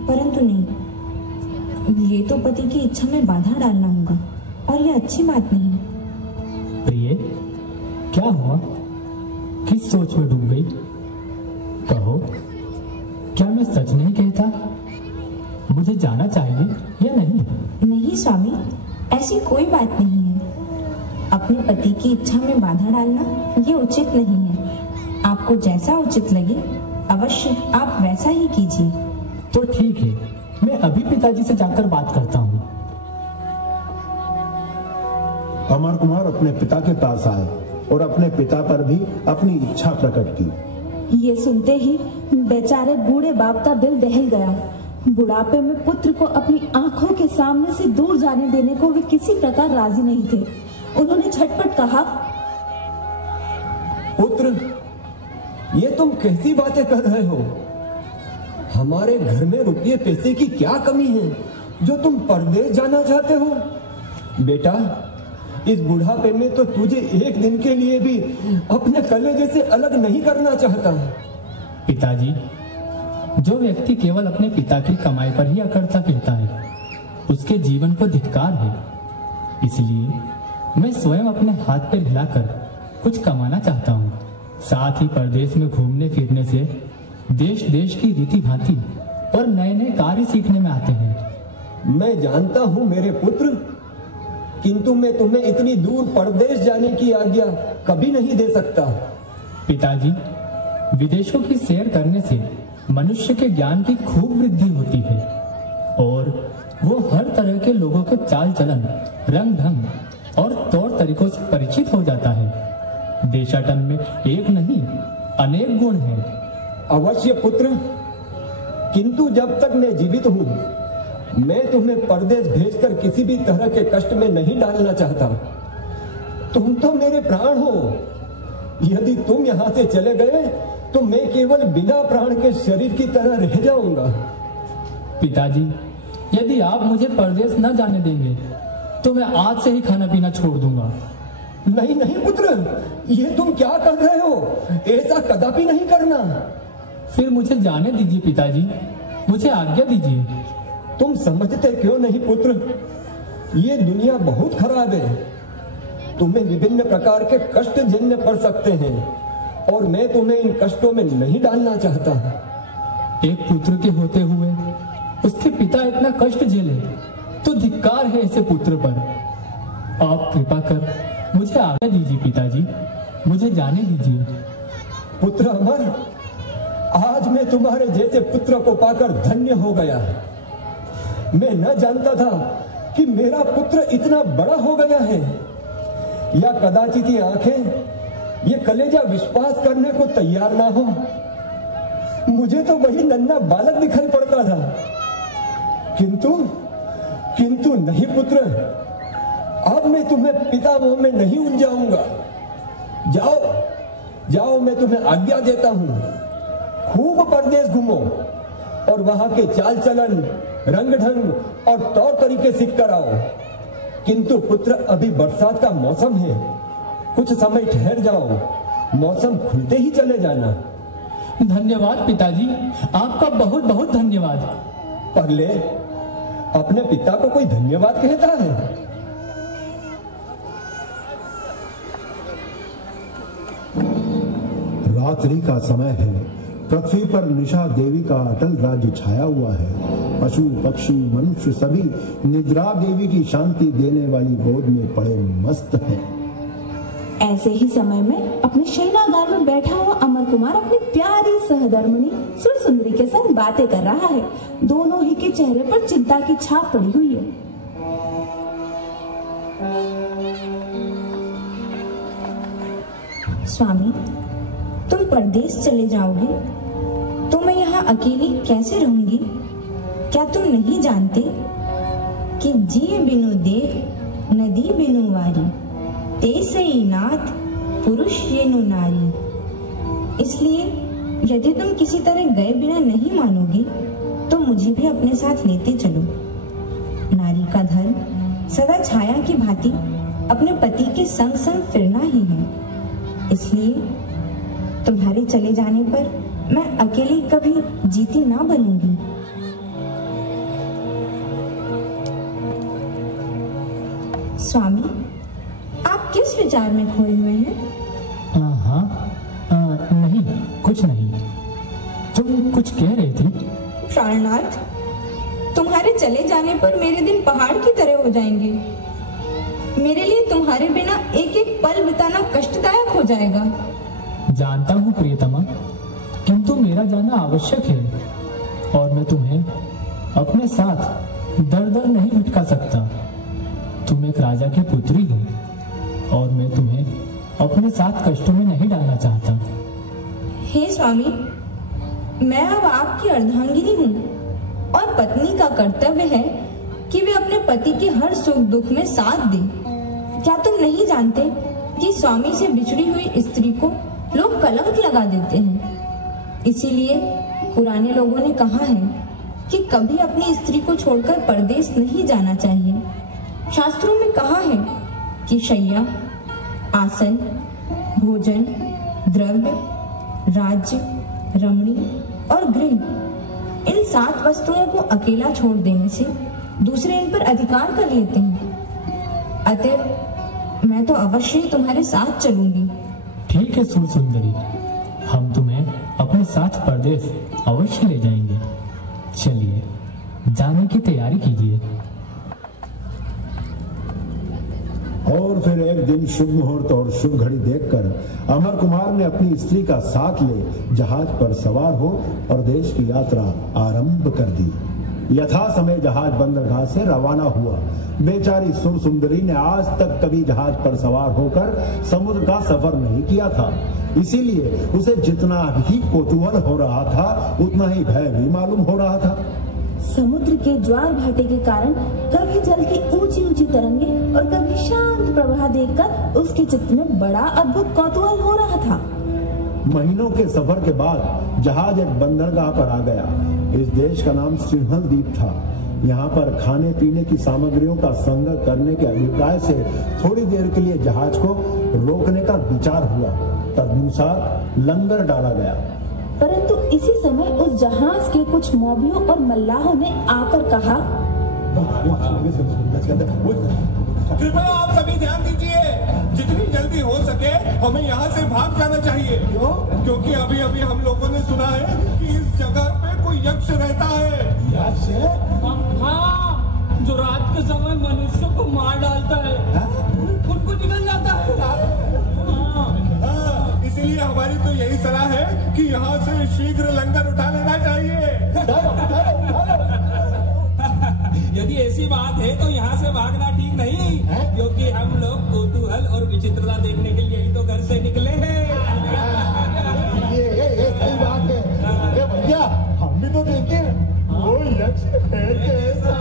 परंतु नहीं, ये तो पति की इच्छा में बाधा डालना होगा और ये अच्छी बात नहीं। प्रिय, क्या हुआ? किस सोच में डूब गई? कहो, क्या मैं सच नहीं कहता? मुझे जाना चाहिए या नहीं? नहीं स्वामी, ऐसी कोई बात नहीं है। अपने पति की इच्छा में बाधा डालना ये उचित नहीं है। आपको जैसा उचित लगे अवश्य आप वैसा ही कीजिए। तो ठीक है, मैं अभी पिताजी से जाकर बात करता हूँ। अमर कुमार अपने पिता के पास आए और अपने पिता पर भी अपनी इच्छा प्रकट की। ये सुनते ही बेचारे बूढ़े बाप का दिल दहल गया। बुढ़ापे में पुत्र को अपनी आंखों के सामने से दूर जाने देने को वे किसी प्रकार राजी नहीं थे। उन्होंने झटपट कहा, पुत्र, ये तुम कैसी बातें कर रहे हो? हमारे घर में रुपये पैसे की क्या कमी है जो तुम परदेश जाना चाहते हो? बेटा, इस बुढ़ापे में तो तुझे एक दिन के लिए भी अपने कलेजे से अलग नहीं करना चाहता। पिताजी, जो व्यक्ति केवल अपने पिता की कमाई पर ही अकड़ता फिरता है, उसके जीवन को धिक्कार है। इसलिए मैं स्वयं अपने हाथ पैर हिलाकर कुछ कमाना चाहता हूँ। साथ ही परदेश में घूमने फिरने से देश देश की रीति भांति और नए नए कार्य सीखने में आते हैं। मैं जानता हूँ मेरे पुत्र, किंतु मैं तुम्हें इतनी दूर परदेश जाने की आज्ञा कभी नहीं दे सकता। पिताजी, विदेशों की सैर करने से मनुष्य के ज्ञान की खूब वृद्धि होती है और वो हर तरह के लोगों के चाल चलन, रंग ढंग और तौर तरीकों से परिचित हो जाता है। देशाटन में एक नहीं अनेक गुण हैं। अवश्य पुत्र, किंतु जब तक मैं जीवित हूँ, मैं तुम्हें परदेश भेजकर किसी भी तरह के कष्ट में नहीं डालना चाहता। तुम तो मेरे प्राण हो। यदि तुम यहाँ से चले गए तो मैं केवल बिना प्राण के शरीर की तरह रह जाऊंगा। पिताजी, यदि आप मुझे परदेश न जाने देंगे तो मैं आज से ही खाना पीना छोड़ दूंगा। नहीं नहीं पुत्र, ये तुम क्या कर रहे हो? ऐसा कदापि नहीं करना। फिर मुझे जाने दीजिए पिताजी, मुझे आज्ञा दीजिए। तुम समझते क्यों नहीं पुत्र, ये दुनिया बहुत खराब है। तुम्हें विभिन्न प्रकार के कष्ट झेलने पड़ सकते हैं और मैं तुम्हें इन कष्टों में नहीं डालना चाहता। एक पुत्र के होते हुए उसके पिता इतना कष्ट झेले तो धिक्कार है ऐसे पुत्र पर। आप कृपा कर मुझे आज्ञा दीजिए पिताजी, मुझे जाने दीजिए। पुत्र अमर, आज मैं तुम्हारे जैसे पुत्र को पाकर धन्य हो गया। मैं न जानता था कि मेरा पुत्र इतना बड़ा हो गया है, या कदाचित ये आंखें ये कलेजा विश्वास करने को तैयार ना हो। मुझे तो वही नन्हा बालक दिखाई पड़ता था, किंतु नहीं पुत्र, अब मैं तुम्हें पिता मोह में नहीं उलझाऊंगा। जाओ, मैं तुम्हें आज्ञा देता हूं। खूब परदेश घूमो और वहां के चाल चलन, रंग ढंग और तौर तरीके सीख कर आओ। किंतु पुत्र, अभी बरसात का मौसम है, कुछ समय ठहर जाओ, मौसम खुलते ही चले जाना। धन्यवाद पिताजी, आपका बहुत बहुत धन्यवाद। पगले, अपने पिता को कोई धन्यवाद कहता है? रात्रि का समय है। पृथ्वी पर निशा देवी का अटल राज्य छाया हुआ है। पशु पक्षी मनुष्य सभी निद्रा देवी की शांति देने वाली गोद में पड़े मस्त हैं। ऐसे ही समय में अपने शयनागार में बैठा हुआ अमर कुमार अपनी प्यारी सहधर्मिणी सुरसुंदरी के संग बातें कर रहा है। दोनों ही के चेहरे पर चिंता की छाप पड़ी हुई है। स्वामी, तुम परदेश चले जाओगे तो मैं यहाँ अकेली कैसे रहूंगी? क्या तुम नहीं जानते कि जिए बिनु देह नदी बिनु वारी, तेसे ही नाथ पुरुष ये नु नारी। इसलिए यदि तुम किसी तरह गए बिना नहीं मानोगी तो मुझे भी अपने साथ लेते चलो। नारी का धर्म सदा छाया की भांति अपने पति के संग संग फिरना ही है। इसलिए तुम्हारे चले जाने पर मैं अकेली कभी जीती ना बनूंगी। स्वामी, आप किस विचार में खोए हुए हैं? नहीं, कुछ नहीं। तुम कुछ कह रही थी? प्राणनाथ, तुम्हारे चले जाने पर मेरे दिन पहाड़ की तरह हो जाएंगे। मेरे लिए तुम्हारे बिना एक एक पल बिताना कष्टदायक हो जाएगा। जानता हूँ प्रियतमा, किंतु मेरा जाना आवश्यक है और मैं तुम्हें अपने साथ दर दर नहीं भटका सकता। तुम एक राजा की पुत्री हो और मैं तुम्हें अपने साथ कष्टों में नहीं डालना चाहता। हे स्वामी, मैं अब आपकी अर्धांगिनी हूँ और पत्नी का कर्तव्य है कि वे अपने पति के हर सुख दुख में साथ दे। क्या तुम नहीं जानते कि स्वामी से बिछड़ी हुई स्त्री को लोग कलंक लगा देते हैं? इसीलिए पुराने लोगों ने कहा है कि कभी अपनी स्त्री को छोड़कर परदेश नहीं जाना चाहिए। शास्त्रों में कहा है कि शैया, आसन, भोजन, द्रव्य, राज्य, रमणी और गृह, इन 7 वस्तुओं को अकेला छोड़ देने से दूसरे इन पर अधिकार कर लेते हैं। अतः मैं तो अवश्य ही तुम्हारे साथ चलूंगी। ठीक है सुरसुंदरी, हम तुम्हें अपने साथ परदेश अवश्य ले जाएंगे। चलिए, जाने की तैयारी कीजिए। और फिर एक दिन शुभ मुहूर्त और शुभ घड़ी देखकर अमर कुमार ने अपनी स्त्री का साथ ले जहाज पर सवार हो और देश की यात्रा आरंभ कर दी। यथा समय जहाज बंदरगाह से रवाना हुआ। बेचारी सुरसुंदरी ने आज तक कभी जहाज पर सवार होकर समुद्र का सफर नहीं किया था, इसीलिए उसे जितना भी कौतूहल हो रहा था उतना ही भय भी मालूम हो रहा था। समुद्र के ज्वार भाटे के कारण कभी जल की ऊंची ऊंची तरंगे और कभी शांत प्रवाह देखकर उसके चित्त में बड़ा अद्भुत कौतूहल हो रहा था। महीनों के सफर के बाद जहाज एक बंदरगाह पर आ गया। इस देश का नाम सिंहल द्वीप था। यहाँ पर खाने पीने की सामग्रियों का संग्रह करने के अभिप्राय से थोड़ी देर के लिए जहाज को रोकने का विचार हुआ। तदनुसार लंगर डाला गया। परंतु इसी समय उस जहाज के कुछ मौभियों और मल्लाहों ने आकर कहा, कृपया आप सभी ध्यान दीजिए, जितनी जल्दी हो सके हमें यहाँ से भाग जाना चाहिए। क्यों? क्योंकि अभी अभी हम लोगों ने सुना है कि इस जगह पे कोई यक्ष रहता है। यक्ष? हाँ, जो रात के समय मनुष्यों को मार डालता है, उनको निकल जाता है। इसलिए हमारी तो यही सलाह है कि यहाँ से शीघ्र लंगर उठा लेना चाहिए। यदि ऐसी बात है तो यहाँ से भागना ठीक नहीं। क्योंकि हम लोग कौतूहल और विचित्रता देखने के लिए ही तो घर से निकले हैं। ये सही बात है। अरे भैया हम भी तो देखें वो यक्ष है कैसा।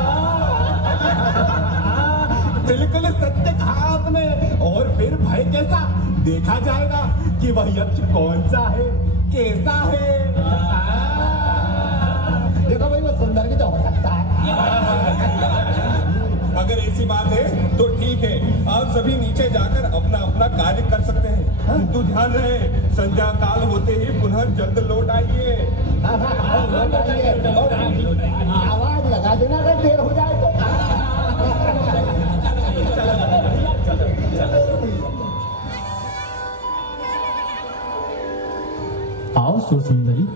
बिल्कुल सत्य कहा आपने। और फिर भय कैसा, देखा जाएगा कि वह यक्ष कौन सा है, कैसा है। देखो भाई वो सुंदर भी तो हो सकता है। अगर ऐसी बात है तो ठीक है, आप सभी नीचे जाकर अपना अपना कार्य कर सकते हैं। किंतु ध्यान रहे, संध्या काल होते ही पुनः जल्द लौट आइए। आवाज लगा देना अगर देर हो जाए तो। आओ सुरसुंदरी,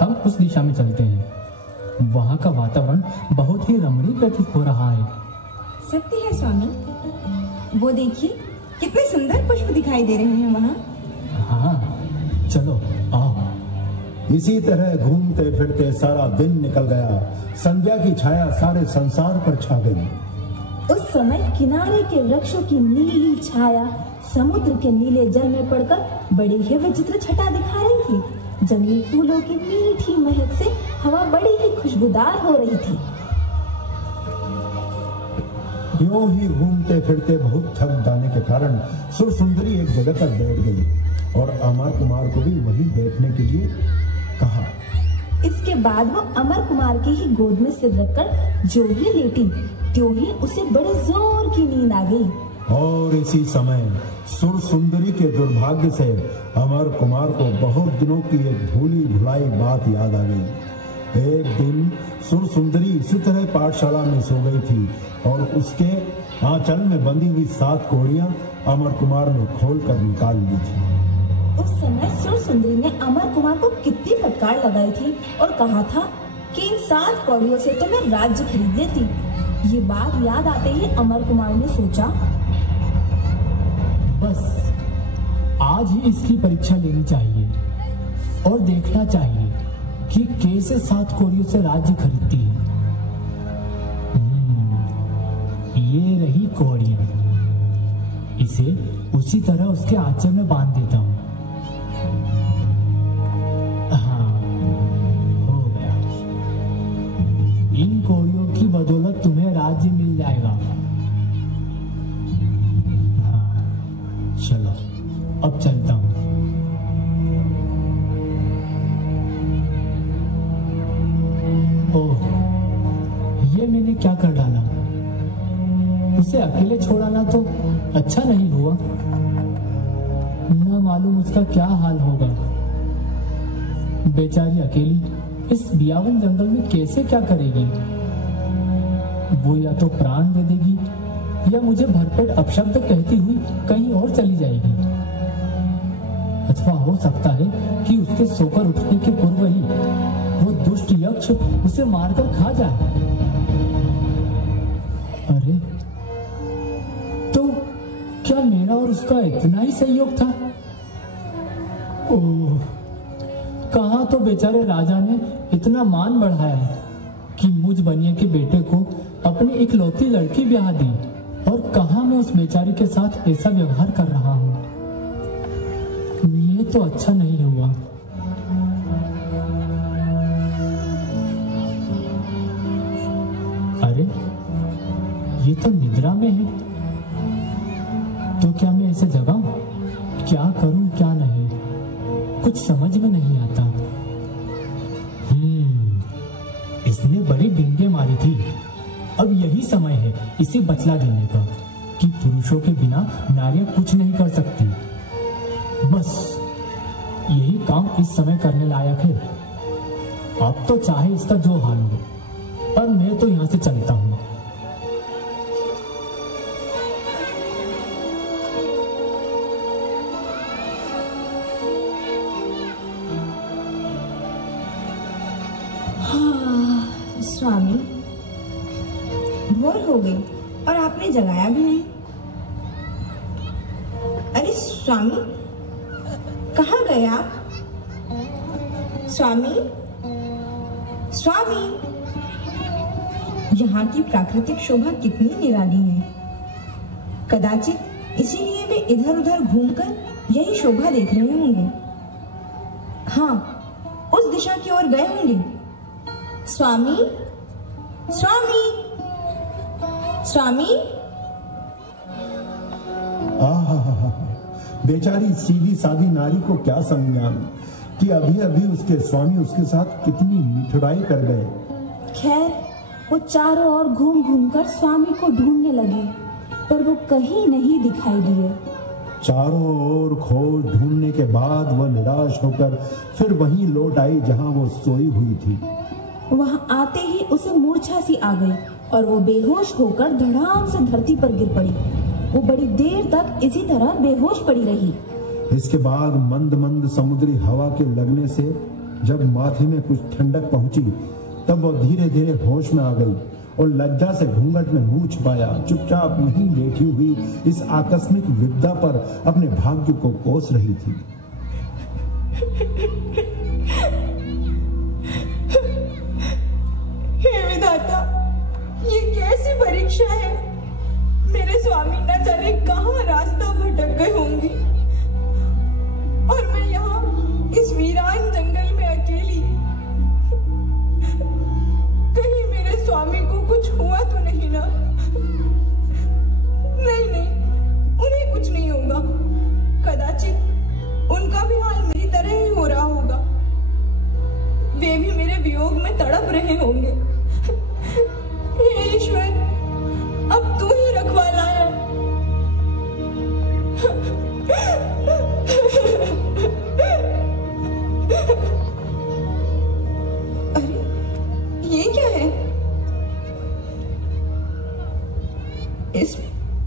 हम उस दिशा में चलते हैं। वहाँ का वातावरण बहुत ही रमणीय प्रतीत हो रहा है। सत्य है स्वामी, वो देखिए कितने सुंदर पुष्प दिखाई दे रहे हैं वहाँ। हाँ चलो आओ। इसी तरह घूमते फिरते सारा दिन निकल गया। संध्या की छाया सारे संसार पर छा गई। उस समय किनारे के वृक्षों की नीली छाया समुद्र के नीले जल में पड़कर बड़ी ही विचित्र छटा दिखा रही थी। जंगली फूलों की मीठी महक से हवा बड़ी ही खुशबूदार हो रही थी। यूं ही घूमते फिरते बहुत थक जाने के कारण सुरसुंदरी एक जगह पर बैठ गई और अमर कुमार को भी वहीं बैठने के लिए कहा। इसके बाद वो अमर कुमार की ही गोद में सिर रखकर जो ही लेटी त्यों ही उसे बड़े जोर की नींद आ गई। और इसी समय सुरसुंदरी के दुर्भाग्य से अमर कुमार को बहुत दिनों की एक भूली भुलाई बात याद आ गई। एक दिन सुरसुंदरी इसी तरह पाठशाला में सो गई थी और उसके आंचल में बंधी हुई 7 कौड़ियां अमर कुमार ने खोलकर निकाल ली थी। उस समय सुरसुंदरी ने अमर कुमार को कितनी फटकार लगाई थी और कहा था कि इन 7 कौड़ियों से तो मैं राज्य खरीद लेती। ये बात याद आते ही अमर कुमार ने सोचा, बस आज ही इसकी परीक्षा लेनी चाहिए और देखना चाहिए कि कैसे 7 कौड़ियों से राज्य खरीदती है। ये रही कौड़ियां, इसे उसी तरह उसके आंचल में बांध देता हूँ। हाँ, हो गया। इन कौड़ियों की बदौलत तुम्हें राज्य मिल जाएगा। हाँ, चलो अब चलता हूँ। ओह, ये मैंने क्या कर डाला। उसे अकेले छोड़ाना तो अच्छा नहीं हुआ। न मालूम उसका क्या हाल होगा। बेचारी अकेली इस बियावन जंगल में कैसे क्या करेगी। वो या तो प्राण दे देगी या मुझे भरपेट अपशब्द कहती हुई कहीं और चली जाएगी। अथवा हो सकता है कि उसके सोकर उठने के पूर्व ही वो दुष्ट यक्ष उसे मारकर खा जाए। अरे, तो क्या मेरा और उसका इतना ही सहयोग था? ओह, कहाँ तो बेचारे राजा ने इतना मान बढ़ाया कि मुझ बनिए के बेटे को अपनी इकलौती लड़की ब्याह दी, और कहाँ मैं उस बेचारी के साथ ऐसा व्यवहार कर रहा हूँ। ये तो अच्छा नहीं हुआ। अरे, ये तो निद्रा में है। तो क्या मैं इसे जगाऊं? क्या करूं क्या नहीं, कुछ समझ में नहीं आता। इसने बड़ी डिंगे मारी थी। अब यही समय है इसे बतला देने का कि पुरुषों के बिना नारियां कुछ नहीं कर सकती। बस यही काम इस समय करने लायक है। अब तो चाहे इसका जो हाल हो, पर मैं तो यहां से चलता हूं। स्वामी, भोर हो गई और आपने जगाया भी नहीं। अरे स्वामी, कहाँ गए आप? स्वामी, स्वामी, यहाँ की प्राकृतिक शोभा कितनी निराली है। कदाचित इसीलिए वे इधर उधर घूमकर यही शोभा देख रहे होंगे। हाँ, उस दिशा की ओर गए होंगे। स्वामी, स्वामी, स्वामी। बेचारी सीधी सादी नारी को क्या समझान कि अभी अभी उसके स्वामी उसके साथ कितनी मिठुराई कर गए। खैर, वो चारों ओर घूम घूम कर स्वामी को ढूंढने लगी, पर वो कहीं नहीं दिखाई दिए। चारों ओर खोज ढूंढने के बाद वह निराश होकर फिर वहीं लौट आई जहां वो सोई हुई थी। वहां आते ही उसे मूर्छा सी आ गई और वो बेहोश होकर धड़ाम से धरती पर गिर पड़ी। वो बड़ी देर तक इसी तरह बेहोश पड़ी रही। इसके बाद मंद मंद समुद्री हवा के लगने से जब माथे में कुछ ठंडक पहुंची, तब वो धीरे धीरे होश में आ गई और लज्जा से घूंघट में मुंह छुपाया चुपचाप वहीं लेटी हुई इस आकस्मिक विपदा पर अपने भाग्य को कोस रही थी। हे विधाता, ये कैसी परीक्षा है। मेरे स्वामी न जाने कहाँ रास्ता भटक गए होंगे और मैं यहाँ इस वीरान जंगल में अकेली। कहीं मेरे स्वामी को कुछ हुआ तो नहीं ना? नहीं नहीं, उन्हें कुछ नहीं होगा। कदाचित उनका भी हाल मेरी तरह ही हो रहा होगा। वे भी मेरे वियोग में तड़प रहे होंगे। हे ईश्वर, अब तू ही रखवाला है। अरे, ये क्या है?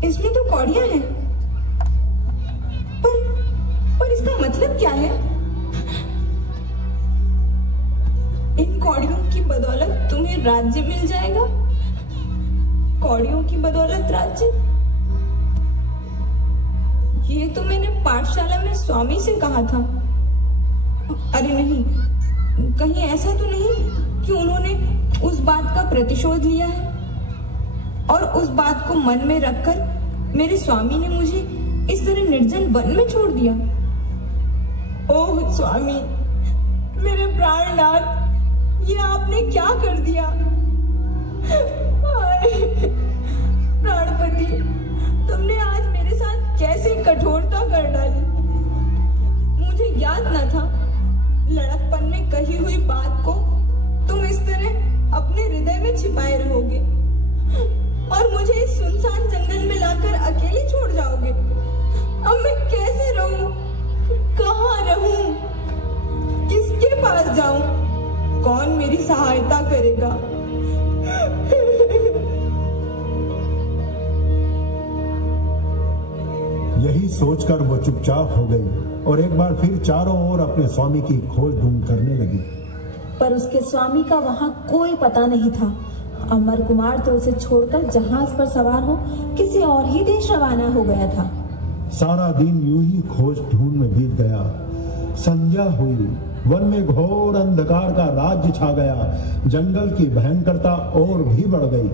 इसमें तो कौड़ियां हैं, पर इसका मतलब क्या है? इन कौड़ियों की बदौलत तुम्हें राज्य मिल जाएगा। कौड़ियों की बदौलत राज्य? ये तो मैंने पाठशाला में स्वामी से कहा था। अरे नहीं, कहीं ऐसा तो नहीं कि उन्होंने उस बात का प्रतिशोध लिया है और उस बात को मन में रखकर मेरे स्वामी ने मुझे इस तरह निर्जन वन में छोड़ दिया। ओह स्वामी, मेरे प्राणनाथ, ये आपने क्या कर दिया? प्राणपति, तुमने आज मेरे साथ कैसे कठोरता कर डाली। मुझे याद न था लड़कपन में कही हुई बात को तुम इस तरह अपने हृदय में छिपाए रहोगे और मुझे इस सुनसान जंगल में लाकर अकेली छोड़ जाओगे। अब मैं कैसे रहूं? कहाँ रहूं? किसके पास जाऊं? कौन मेरी सहायता करेगा? यही सोचकर वो चुपचाप हो गई और एक बार फिर चारों ओर अपने स्वामी की खोज ढूंढ करने लगी। पर उसके स्वामी का वहां कोई पता नहीं था। अमर कुमार तो उसे छोड़कर जहाज पर सवार हो किसी और ही देश रवाना हो गया था। सारा दिन यूं ही खोज ढूंढ में बीत गया। संध्या हुई, वन में घोर अंधकार का राज्य छा गया। जंगल की भयंकरता और भी बढ़ गई।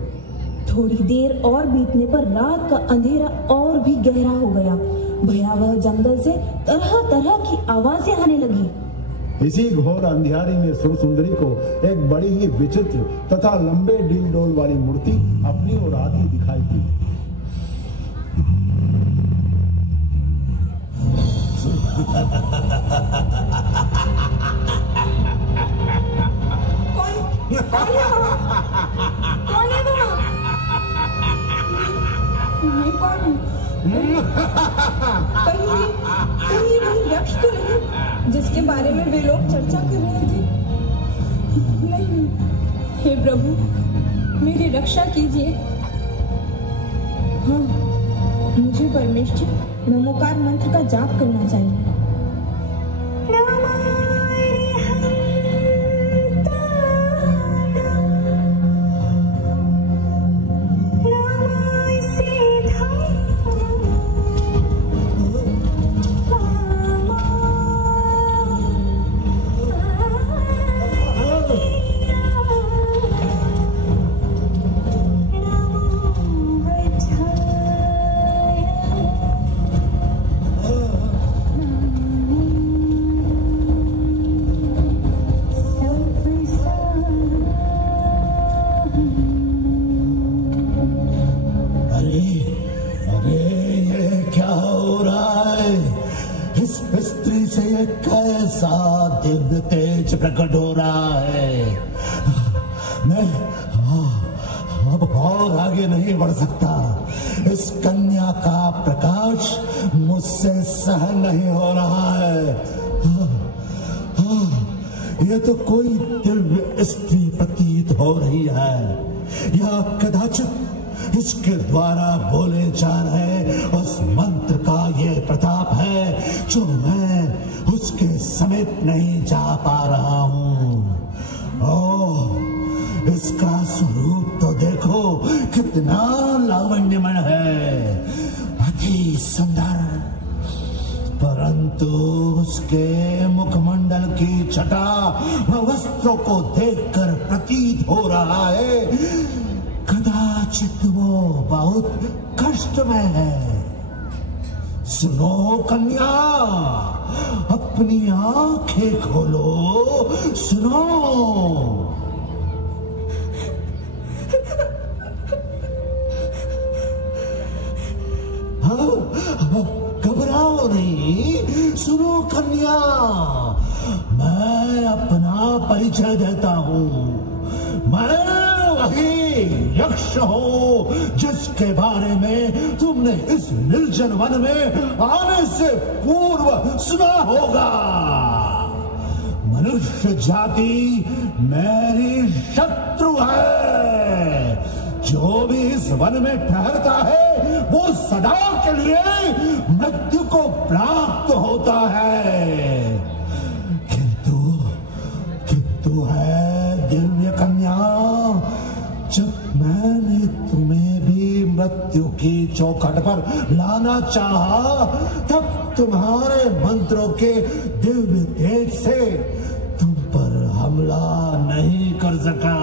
थोड़ी देर और बीतने पर रात का अंधेरा और भी गहरा हो गया। भयावह जंगल से तरह तरह की आवाजें आने लगी। इसी घोर अंधियारी में सुरसुंदरी को एक बड़ी ही विचित्र तथा लंबे डील डोल वाली मूर्ति अपनी ओर आती दिखाई दी। कौन है वहाँ? कौन है वहाँ? ये कौन है? कहीं वही यक्ष तो नहीं जिसके बारे में वे लोग चर्चा कर रहे थे? नहीं, हे प्रभु, मेरी रक्षा कीजिए। हाँ, मुझे परमेश्वर नमोकार मंत्र का जाप करना चाहिए। अरे ये क्या हो रहा है? इस स्त्री से ये कैसा दिव्य तेज प्रकट हो रहा है? मैं अब और आगे नहीं बढ़ सकता। इस कन्या का प्रकाश मुझसे सहन नहीं हो रहा है। ये तो कोई दिव्य स्त्री प्रतीत हो रही है, या कदाचित इसके द्वारा बोले जा रहे उस मंत्र का ये प्रताप है जो मैं उसके समीप नहीं जा पा रहा हूँ। ओह, इसका स्वरूप तो देखो कितना लावण्यमय है, अति सुंदर, परंतु उसके मुखमंडल की छटा व वस्त्रों को देखकर प्रतीत हो रहा है कदाचित वो बहुत कष्ट में है। सुनो कन्या, अपनी आंखें खोलो, सुनो। घबराओ नहीं, सुनो कन्या, मैं अपना परिचय देता हूँ। मैं वही यक्ष हूँ जिसके बारे में तुमने इस निर्जन वन में आने से पूर्व सुना होगा। मनुष्य जाति मेरी शत्रु है। जो भी इस वन में ठहरता है वो सदा के लिए मृत्यु को प्राप्त होता है। किंतु है दिव्य कन्या, जब मैंने तुम्हें भी मृत्यु की चौखट पर लाना चाहा, तब तुम्हारे मंत्रों के दिव्य तेज से तुम पर हमला नहीं कर सका,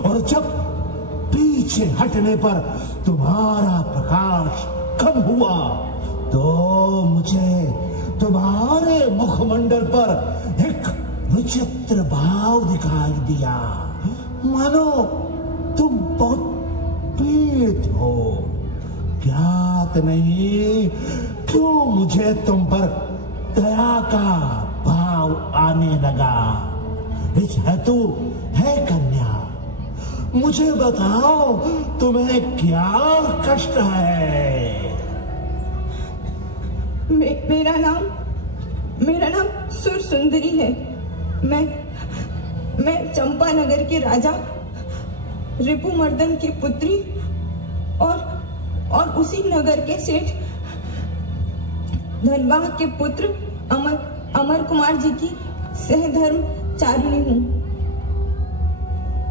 और जब पीछे हटने पर तुम्हारा प्रकाश कम हुआ तो मुझे तुम्हारे मुखमंडल पर एक विचित्र भाव दिखाई दिया, मानो तुम बहुत पीड़ित हो। ज्ञात नहीं क्यों मुझे तुम पर दया का भाव आने लगा। इस हेतु है कन्या, मुझे बताओ तुम्हें क्या कष्ट है? मेरा नाम सुर सुंदरी है। मैं चंपानगर के राजा रिपुमर्दन की पुत्री और उसी नगर के सेठ धनवाह के पुत्र अमर कुमार जी की सहधर्मचारिणी हूँ।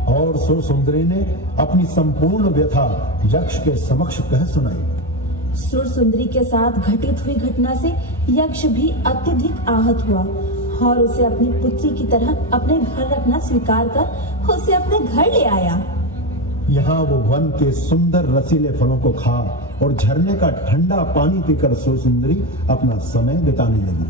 और सुर सुंदरी ने अपनी संपूर्ण व्यथा यक्ष के समक्ष कह सुनाई। सुर सुंदरी के साथ घटित हुई घटना से यक्ष भी अत्यधिक आहत हुआ और उसे अपनी पुत्री की तरह अपने घर रखना स्वीकार कर उसे अपने घर ले आया। यहाँ वो वन के सुंदर रसीले फलों को खा और झरने का ठंडा पानी पीकर सुर सुंदरी अपना समय बिताने लगी।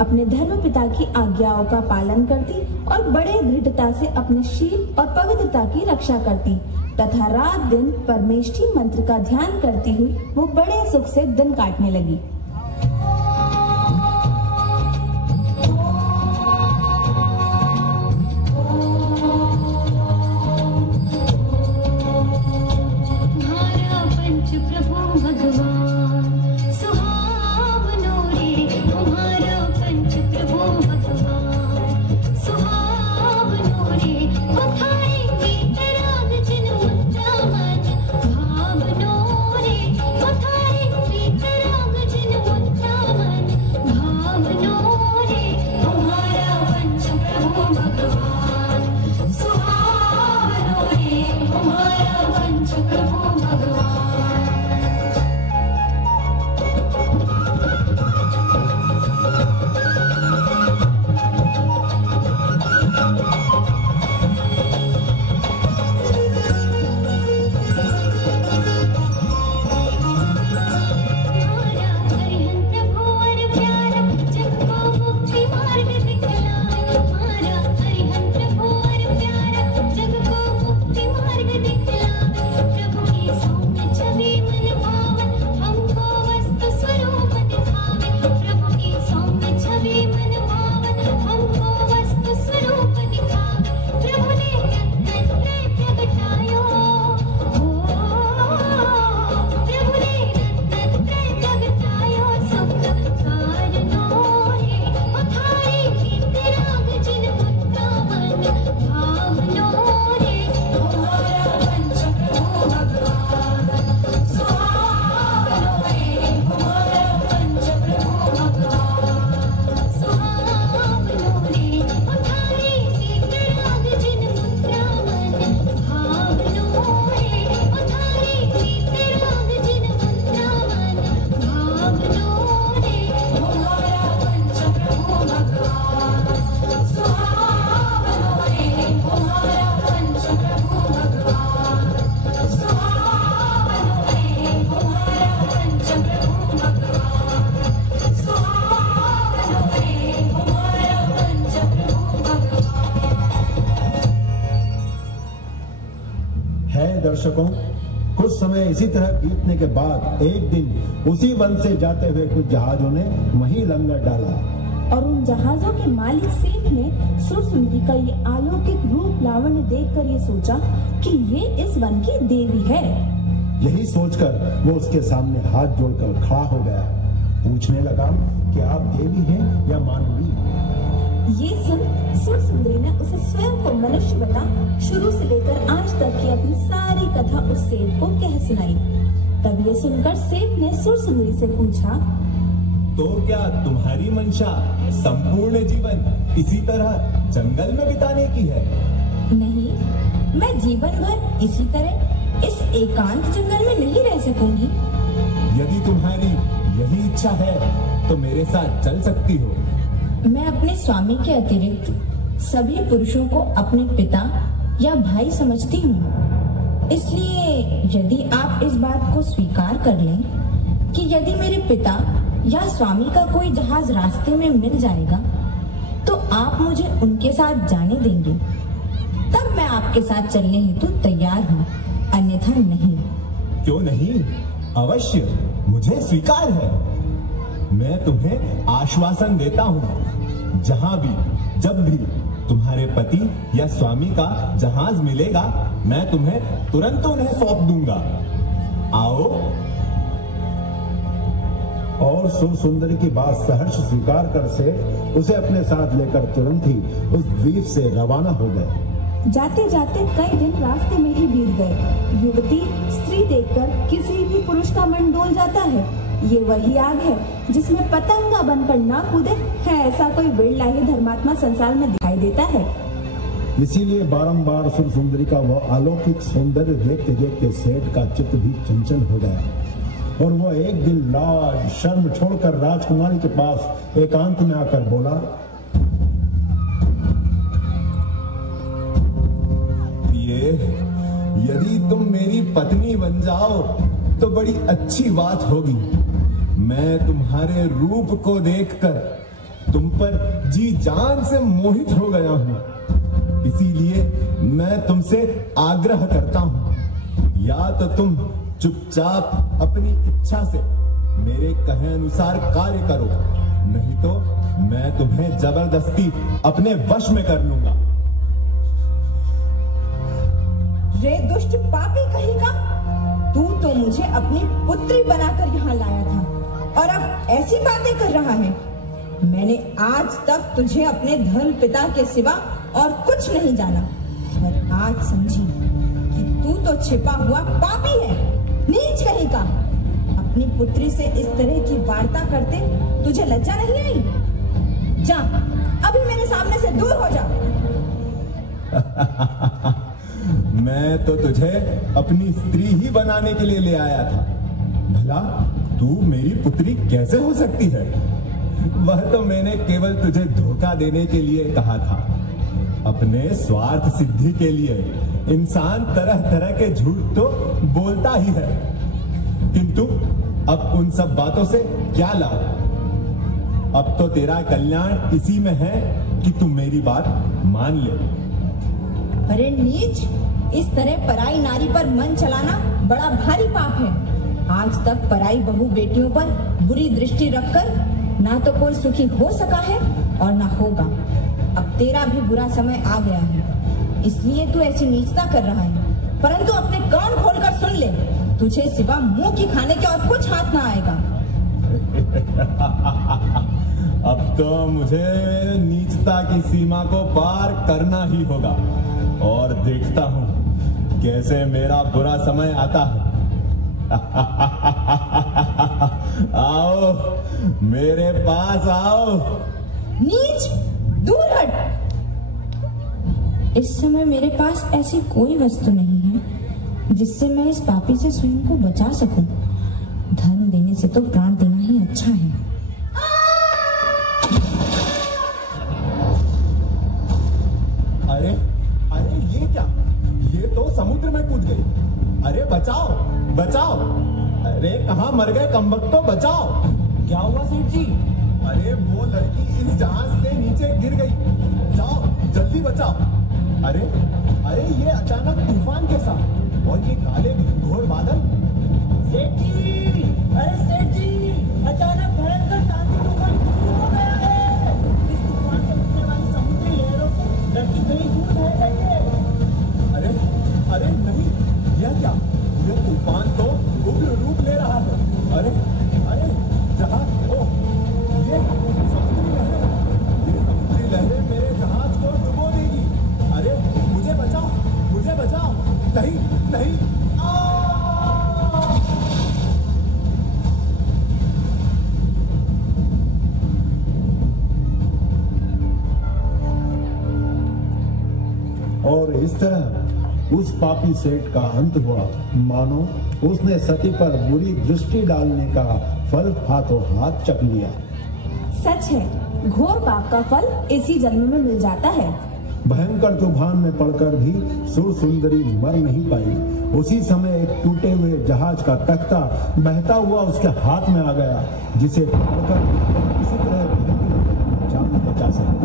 अपने धर्म पिता की आज्ञाओं का पालन करती और बड़े दृढ़ता से अपने शील और पवित्रता की रक्षा करती तथा रात दिन परमेष्ठी मंत्र का ध्यान करती हुई वो बड़े सुख से दिन काटने लगी। भाव नो रे है दर्शकों, कुछ समय इसी तरह बीतने के बाद एक दिन उसी वन से जाते हुए कुछ जहाजों ने वहीं लंगर डाला और उन जहाजों के मालिक सेठ ने सुरसुंदरी का ये अलौकिक रूप लावण्य देखकर ये सोचा कि ये इस वन की देवी है। यही सोचकर वो उसके सामने हाथ जोड़कर खड़ा हो गया। पूछने लगा कि आप देवी हैं या मानवी? ये सुन सुरसुंदरी ने उसे स्वयं को मनुष्य बता शुरू से लेकर आज तक की अपनी सारी कथा उस सेठ को कह सुनाई। तब ये सुनकर सेठ ने सुरसुंदरी से पूछा, तो क्या तुम्हारी मंशा संपूर्ण जीवन इसी तरह जंगल में बिताने की है? नहीं, मैं जीवन भर इसी तरह इस एकांत जंगल में नहीं रह सकूंगी। यदि तुम्हारी यही इच्छा है तो मेरे साथ चल सकती हो। मैं अपने स्वामी के अतिरिक्त सभी पुरुषों को अपने पिता या भाई समझती हूँ। इसलिए यदि आप इस बात को स्वीकार कर लें कि यदि मेरे पिता या स्वामी का कोई जहाज रास्ते में मिल जाएगा तो आप मुझे उनके साथ जाने देंगे, तब मैं आपके साथ चलने हेतु तैयार हूँ, अन्यथा नहीं। क्यों नहीं, अवश्य, मुझे स्वीकार है। मैं तुम्हें आश्वासन देता हूँ, जहाँ भी जब भी तुम्हारे पति या स्वामी का जहाज मिलेगा मैं तुम्हें तुरंत उन्हें सौंप दूंगा। आओ। और सुरसुंदरी की बात सहर्ष स्वीकार कर से उसे अपने साथ लेकर तुरंत ही उस द्वीप से रवाना हो गए। जाते जाते कई दिन रास्ते में ही बीत गए। युवती स्त्री देखकर किसी भी पुरुष का मन डोल जाता है। ये वही आग है जिसमें पतंगा बनकर ना कूदे है, ऐसा कोई बिरला ही धर्मात्मा संसार में दिखाई देता है। इसीलिए बारंबार सुरसुंदरी का वह अलौकिक सौंदर्य देखते देखते सेठ का चित्त भी चंचल हो गया और वो एक दिन लाज शर्म छोड़कर राजकुमारी के पास एकांत में आकर बोला, यदि तुम मेरी पत्नी बन जाओ तो बड़ी अच्छी बात होगी। मैं तुम्हारे रूप को देखकर तुम पर जी जान से मोहित हो गया हूँ। इसीलिए मैं तुमसे आग्रह करता हूँ, या तो तुम चुपचाप अपनी इच्छा से मेरे कहे अनुसार कार्य करो, नहीं तो मैं तुम्हें जबरदस्ती अपने वश में कर लूंगा। रे दुष्ट पापी कहीं का, तू तो मुझे अपनी पुत्री बनाकर यहाँ लाया था और अब ऐसी बातें कर रहा है। मैंने आज तक तुझे अपने धर्म पिता के सिवा और कुछ नहीं जाना, पर आज समझी कि तू तो छिपा हुआ पापी है, नीच कहीं का। अपनी पुत्री से इस तरह की वार्ता करते तुझे लज्जा नहीं आई? जा, अभी मेरे सामने से दूर हो जा। मैं तो तुझे अपनी स्त्री ही बनाने के लिए ले आया था। भला तू मेरी पुत्री कैसे हो सकती है? वह तो मैंने केवल तुझे धोखा देने के लिए कहा था। अपने स्वार्थ सिद्धि के लिए इंसान तरह तरह के झूठ तो बोलता ही है, किंतु अब उन सब बातों से क्या लाभ? अब तो तेरा कल्याण इसी में है कि तू मेरी बात मान ले। अरे नीच, इस तरह पराई नारी पर मन चलाना बड़ा भारी पाप है। आज तक पराई बहू बेटियों पर बुरी दृष्टि रखकर ना तो कोई सुखी हो सका है और ना होगा। अब तेरा भी बुरा समय आ गया है, इसलिए तू ऐसी नीचता कर रहा है। परंतु अपने कान खोलकर सुन ले, तुझे सिवा मुंह की खाने के और कुछ हाथ ना आएगा। अब तो मुझे नीचता की सीमा को पार करना ही होगा और देखता हूँ कैसे मेरा बुरा समय आता है। आओ, मेरे पास आओ। नीच, दूर हट। इस समय मेरे पास ऐसी कोई वस्तु नहीं है जिससे मैं इस पापी से स्वयं को बचा सकूं। धन देने से तो प्राण देना ही अच्छा है। अरे अरे, ये क्या? ये तो समुद्र में कूद गई। अरे बचाओ बचाओ! अरे कहाँ मर गए कमबख्तो, बचाओ! क्या हुआ सेठ जी? अरे वो लड़की इस जहाज से नीचे गिर गई। जाओ जल्दी बचाओ। अरे अरे, ये अचानक तूफान के साथ और ये काले घोर बादल? सेठ जी, अरे सेठ जी, अचानक भयंकर तांती तूफान शुरू हो गया है। इस तूफान से उठने वाली समुद्री लहरों से लड़की कहीं दूर बह गई है। अरे अरे नहीं, यह क्या? यह तूफान तो उग्र रूप ले रहा है। अरे अरे जहाज, ओ ये समुद्री लहरें मेरे जहाज को डुबो देगी। अरे मुझे बचाओ, मुझे बचाओ। नहीं नहीं, और इस तरह उस पापी सेठ का अंत हुआ, मानो उसने सती पर बुरी दृष्टि डालने का फल हाथों हाथ चख लिया। सच है, घोर पाप का फल इसी जन्म में मिल जाता है। भयंकर तूफान में पड़कर भी सुर सुंदरी मर नहीं पाई। उसी समय एक टूटे हुए जहाज का तख्ता बहता हुआ उसके हाथ में आ गया, जिसे पकड़कर किसी तरह जान बचा सके।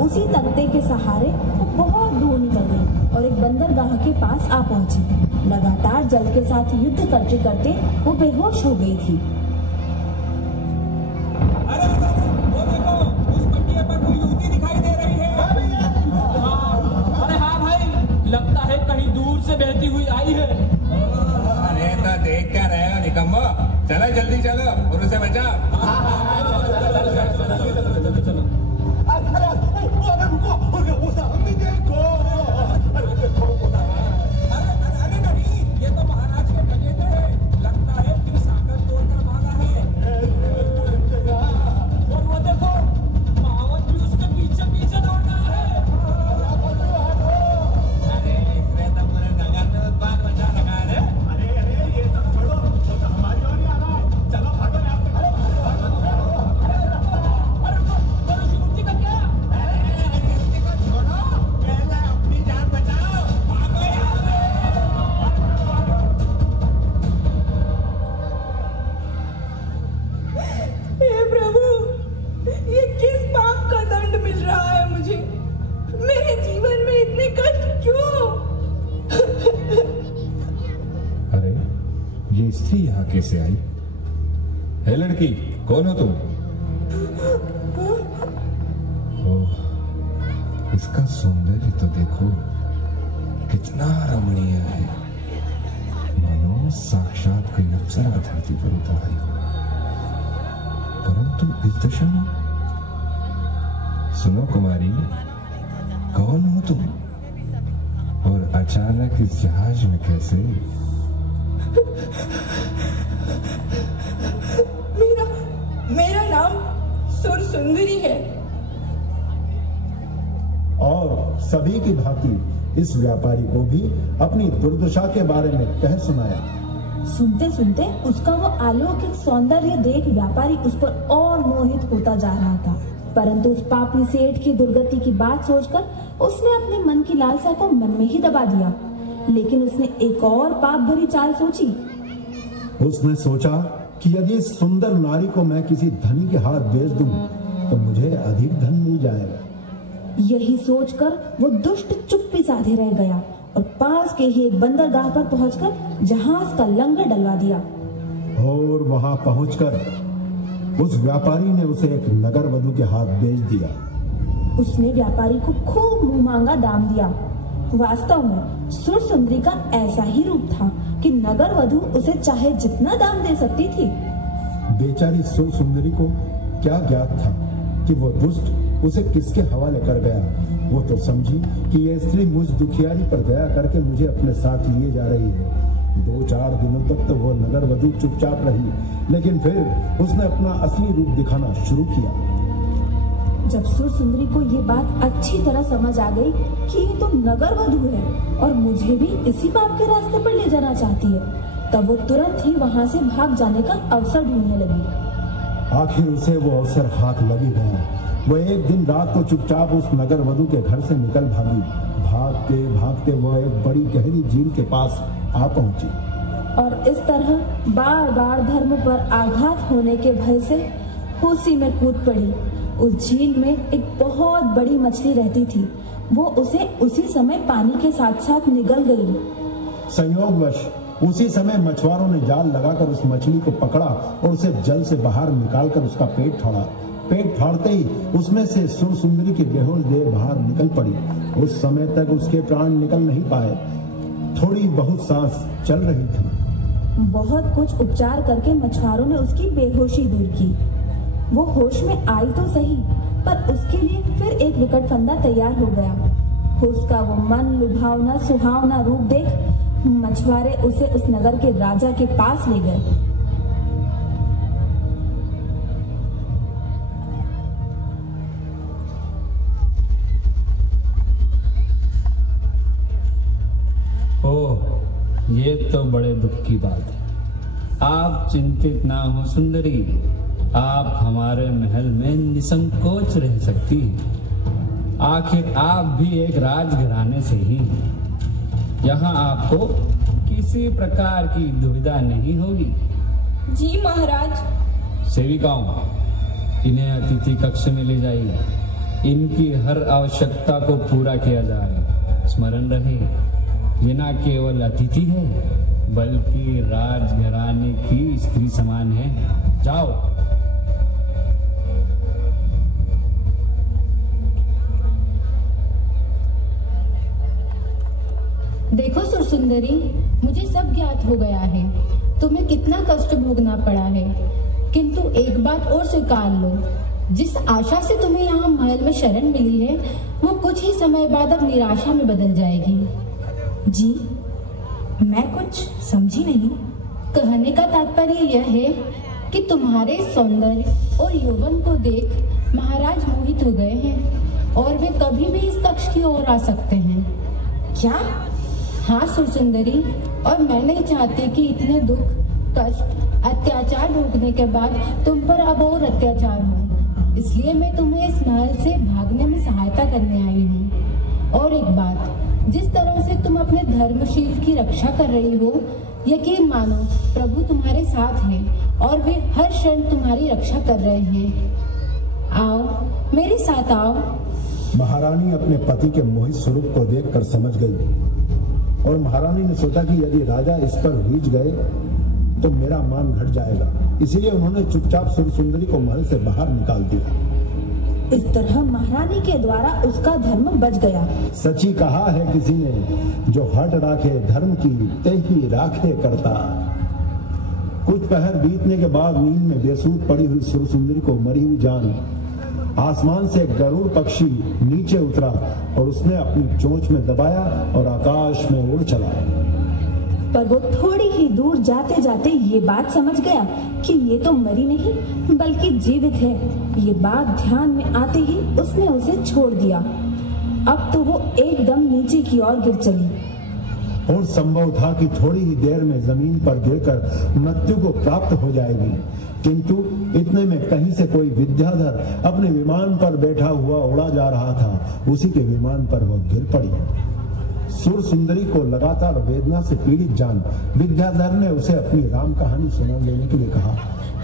उसी तख्ते के सहारे वो बहुत दूर निकल गई और एक बंदरगाह के पास आ पहुंची। लगातार जल के साथ युद्ध करते करते वो बेहोश हो गई थी। अरे वो देखो, उस पट्टिया पर कोई युवती दिखाई दे रही है। अरे हाँ भाई, लगता है कहीं दूर से बहती हुई आई है। अरे तो देख क्या रहे हो निकम्मो, चलो जल्दी चलो और उसे बचाओ। अरे नहीं, ये तो महाराज के खजाने हैं। लगता है कि सागर तोड़कर भागा है। और वो देखो, महावत भी उसके पीछे पीछे दौड़ रहा है। अरे इसने तो पूरे नगर में उत्पाद मचा रखा है। अरे अरे ये सब छोड़ो, वो तो हमारी ओर ही आ रहा है। चलो भागो यहाँ से। पर उस युवती का क्या? हे प्रभु, ये किस पाप का दंड मिल रहा है मुझे? मेरे जीवन में इतने कष्ट क्यों? अरे ये स्त्री यहाँ कैसे आई? है लड़की, कौन हो तुम? ओह, इसका सौंदर्य तो देखो, कितना रमणीय है, मानो साक्षात कोई अप्सरा धरती पर उतर आई। परंतु इस दशा में, सुनो कुमारी, कौन हो तुम और अचानक इस जहाज में कैसे? मेरा नाम सुर सुंदरी है। और सभी की भांति इस व्यापारी को भी अपनी दुर्दशा के बारे में कह सुनाया। सुनते सुनते उसका वो अलौकिक सौंदर्य देख व्यापारी उस पर और मोहित होता जा रहा था। परंतु उस पापी सेठ की दुर्गति की बात सोचकर उसने अपने मन की लालसा को मन में ही दबा दिया। लेकिन उसने एक और पाप भरी चाल सोची। उसने सोचा कि यदि इस सुंदर नारी को मैं किसी धनी के हाथ बेच दूं, तो मुझे अधिक धन मिल जाएगा। यही सोचकर वो दुष्ट चुप्पी साधे रह गया और पास के ही एक बंदरगाह पर पहुंचकर जहाज का लंगर डलवा दिया। और वहां पहुंचकर उस व्यापारी ने उसे एक नगर वधू के हाथ बेच दिया। उसने व्यापारी को खूब मुंह मांगा दाम दिया। वास्तव में सुर सुंदरी का ऐसा ही रूप था कि नगर वधू उसे चाहे जितना दाम दे सकती थी। बेचारी सुर सुंदरी को क्या ज्ञात था कि वो दुष्ट उसे किसके हवाले कर गया। वो तो समझी कि यह स्त्री मुझ दुखियारी पर दया करके मुझे अपने साथ लिए जा रही है। 2-4 दिनों तक तो वो नगर वधू चुपचाप रही, लेकिन फिर उसने अपना असली रूप दिखाना शुरू किया। जब सुर सुंदरी को ये बात अच्छी तरह समझ आ गई कि ये तो नगर वधू है और मुझे भी इसी पाप के रास्ते पर ले जाना चाहती है, तब वो तुरंत ही वहाँ से भाग जाने का अवसर ढूंढने लगी। आखिर उसे वो अवसर हाथ लग ही गया। वो एक दिन रात को चुपचाप उस नगर वधू के घर से निकल भागी। भागते भागते वो एक बड़ी गहरी झील के पास आ पहुंची और इस तरह बार बार धर्म पर आघात होने के भय से उसी में कूद पड़ी। उस झील में एक बहुत बड़ी मछली रहती थी। वो उसे उसी समय पानी के साथ साथ निगल गई। संयोगवश उसी समय मछुआरों ने जाल लगाकर उस मछली को पकड़ा और उसे जल से बाहर निकालकर उसका पेट फाड़ा। पेट फाड़ते ही उसमें से सुर सुंदरी की बेहोश देह बाहर निकल पड़ी। उस समय तक उसके प्राण निकल नहीं पाए, थोड़ी बहुत सांस चल रही थी। बहुत कुछ उपचार करके मछुआरों ने उसकी बेहोशी दूर की। वो होश में आई तो सही, पर उसके लिए फिर एक विकट फंदा तैयार हो गया। उसका वो मन लुभावना सुहावना रूप देख मछुआरे उसे उस नगर के राजा के पास ले गए। ओह, ये तो बड़े दुख की बात है। आप चिंतित ना हो सुंदरी, आप हमारे महल में निसंकोच रह सकती हैं। आखिर आप भी एक राजघराने से ही हैं। यहाँ आपको किसी प्रकार की दुविधा नहीं होगी। जी महाराज। सेविकाओं, इन्हें अतिथि कक्ष में ले जाइए। इनकी हर आवश्यकता को पूरा किया जाए। स्मरण रहे, ये न केवल अतिथि है बल्कि राजघराने की स्त्री समान है। जाओ। देखो सुरसुंदरी, मुझे सब ज्ञात हो गया है। तुम्हें कितना कष्ट भोगना पड़ा है, किंतु एक बात और स्वीकार लो, जिस आशा से तुम्हें यहाँ महल में शरण मिली है, वो कुछ ही समय बाद अब निराशा में बदल जाएगी। जी, मैं कुछ समझी नहीं। कहने का तात्पर्य यह है कि तुम्हारे सौंदर्य और यौवन को देख महाराज मोहित हो गए हैं और वे कभी भी इस कक्ष की ओर आ सकते हैं। क्या? हाँ सुरसुंदरी, और मैं नहीं चाहती कि इतने दुख कष्ट अत्याचार भोगने के बाद तुम पर अब और अत्याचार हो। इसलिए मैं तुम्हें इस महल से भागने में सहायता करने आई हूँ। और एक बात, जिस तरह से तुम अपने धर्मशील की रक्षा कर रही हो, यकीन मानो प्रभु तुम्हारे साथ हैं और वे हर क्षण तुम्हारी रक्षा कर रहे हैं। आओ, मेरे साथ आओ। महारानी अपने पति के मोहित स्वरूप को देखकर समझ गई और महारानी ने सोचा कि यदि राजा इस पर रीझ गए तो मेरा मान घट जाएगा। इसीलिए उन्होंने चुपचाप सुरसुंदरी को महल से बाहर निकाल दिया। इस तरह महारानी के द्वारा उसका धर्म बच गया। सची कहा है किसी ने, जो हट राखे धर्म की ते ही राखे करता। कुछ पहर बीतने के बाद नींद में बेसूध पड़ी हुई सुरसुंदरी को मरी हुई जान आसमान से गरुड़ पक्षी नीचे उतरा और उसने अपनी चोंच में दबाया और आकाश में उड़ चला। पर वो थोड़ी ही दूर जाते जाते ये बात समझ गया कि ये तो मरी नहीं बल्कि जीवित है। ये बात ध्यान में आते ही उसने उसे छोड़ दिया। अब तो वो एकदम नीचे की ओर गिर चली और संभव था कि थोड़ी ही देर में जमीन पर गिरकर मृत्यु को प्राप्त हो जाएगी, किंतु इतने में कहीं से कोई विद्याधर अपने विमान पर बैठा हुआ उड़ा जा रहा था। उसी के विमान पर वो गिर पड़ी। सुरसुंदरी को लगातार वेदना से पीड़ित जान विद्याधर ने उसे अपनी राम कहानी सुना देने के लिए कहा।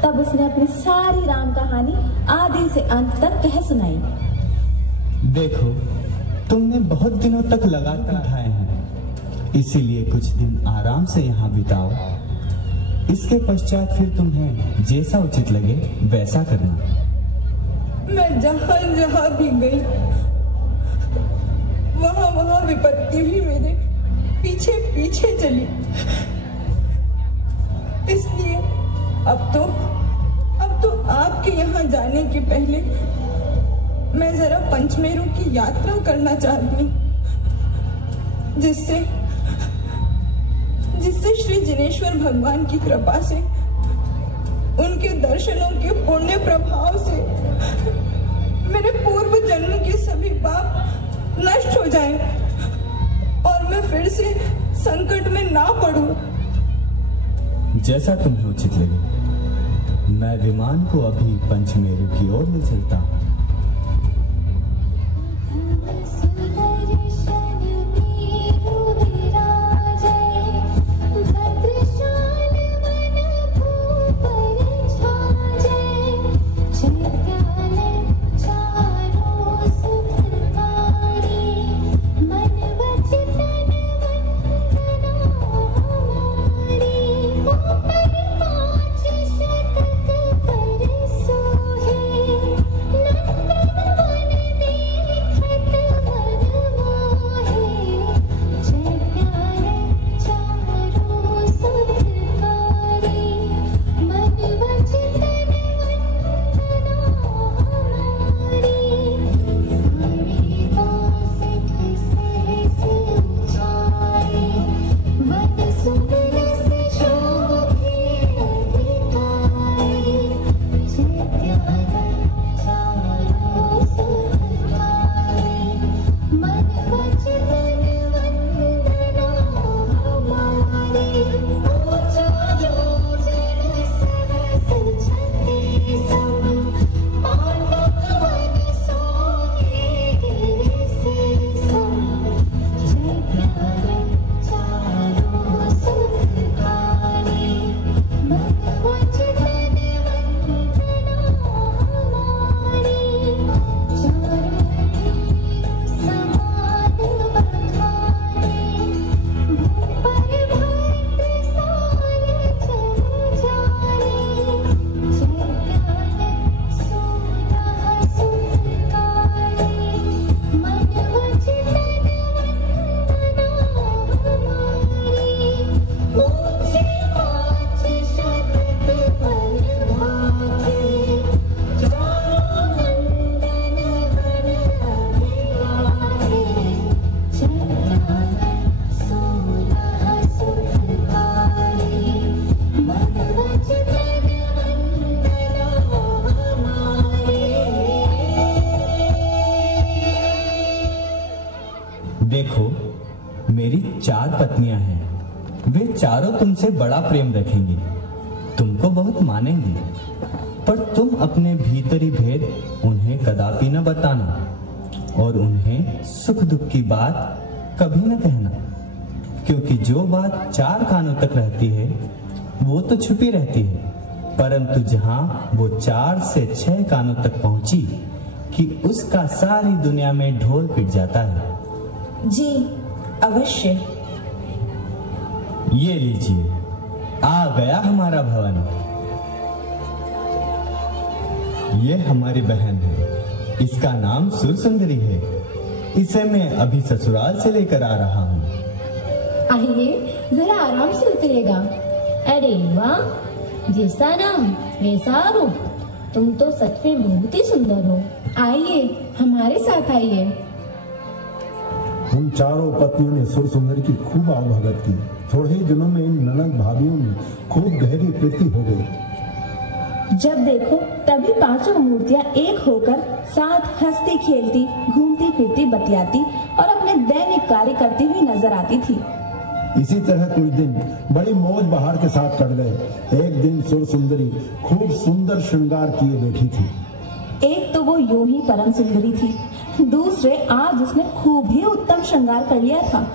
तब उसने अपनी सारी राम कहानी आदि से अंत तक कह सुनाई। देखो, तुमने बहुत दिनों तक लगातार उठाए हैं, इसीलिए कुछ दिन आराम से यहाँ बिताओ। इसके पश्चात फिर तुम्हें जैसा उचित लगे वैसा करना। मैं जहाँ जहाँ भी गई वहाँ वहाँ विपत्ति भी मेरे पीछे पीछे चली। इसलिए अब तो आपके यहाँ जाने के पहले मैं जरा पंचमेरु की यात्रा करना चाहती हूँ, जिससे श्री जिनेश्वर भगवान की कृपा से, उनके दर्शनों के पुण्य प्रभाव से मेरे पूर्व जन्म के सभी पाप नष्ट हो जाएं और मैं फिर से संकट में ना पड़ूं। जैसा तुम्हें उचित लगे। मैं विमान को अभी पंचमेरु की ओर ले चलता हूँ। 4 पत्नियां हैं। वे चारों तुमसे बड़ा प्रेम रखेंगी, तुमको बहुत मानेंगी, पर तुम अपने भीतरी भेद उन्हें कदापि न बताना और उन्हें सुख दुख की बात कभी न कहना, क्योंकि जो बात 4 कानों तक रहती है वो तो छुपी रहती है, परंतु जहां वो 4 से 6 कानों तक पहुंची कि उसका सारी दुनिया में ढोल पिट जाता है। जी अवश्य। ये लीजिए, आ गया हमारा भवन। ये हमारी बहन है, इसका नाम सुरसुंदरी है। इसे मैं अभी ससुराल से लेकर आ रहा हूँ। आइए, जरा आराम से उतरिएगा। अरे वाह, जैसा नाम वैसा रूप, तुम तो सच में बहुत ही सुंदर हो। आइए, हमारे साथ आइए। उन चारों पत्नियों ने सुरसुंदरी की खूब आवभगत की। थोड़े ही दिनों में इन ननद भाभियों में खूब गहरी प्रीति हो गई। जब देखो तभी पांचों मूर्तियां एक होकर साथ हंसती खेलती, घूमती फिरती, बतियाती और अपने दैनिक कार्य करती हुई नजर आती थी। इसी तरह कुछ दिन बड़ी मौज बहार के साथ कट गए। एक दिन सुरसुंदरी खूब सुंदर श्रृंगार किए बैठी थी। एक तो वो यूं ही परम सुंदरी थी, दूसरे आज उसने खूब ही उत्तम श्रृंगार कर लिया था,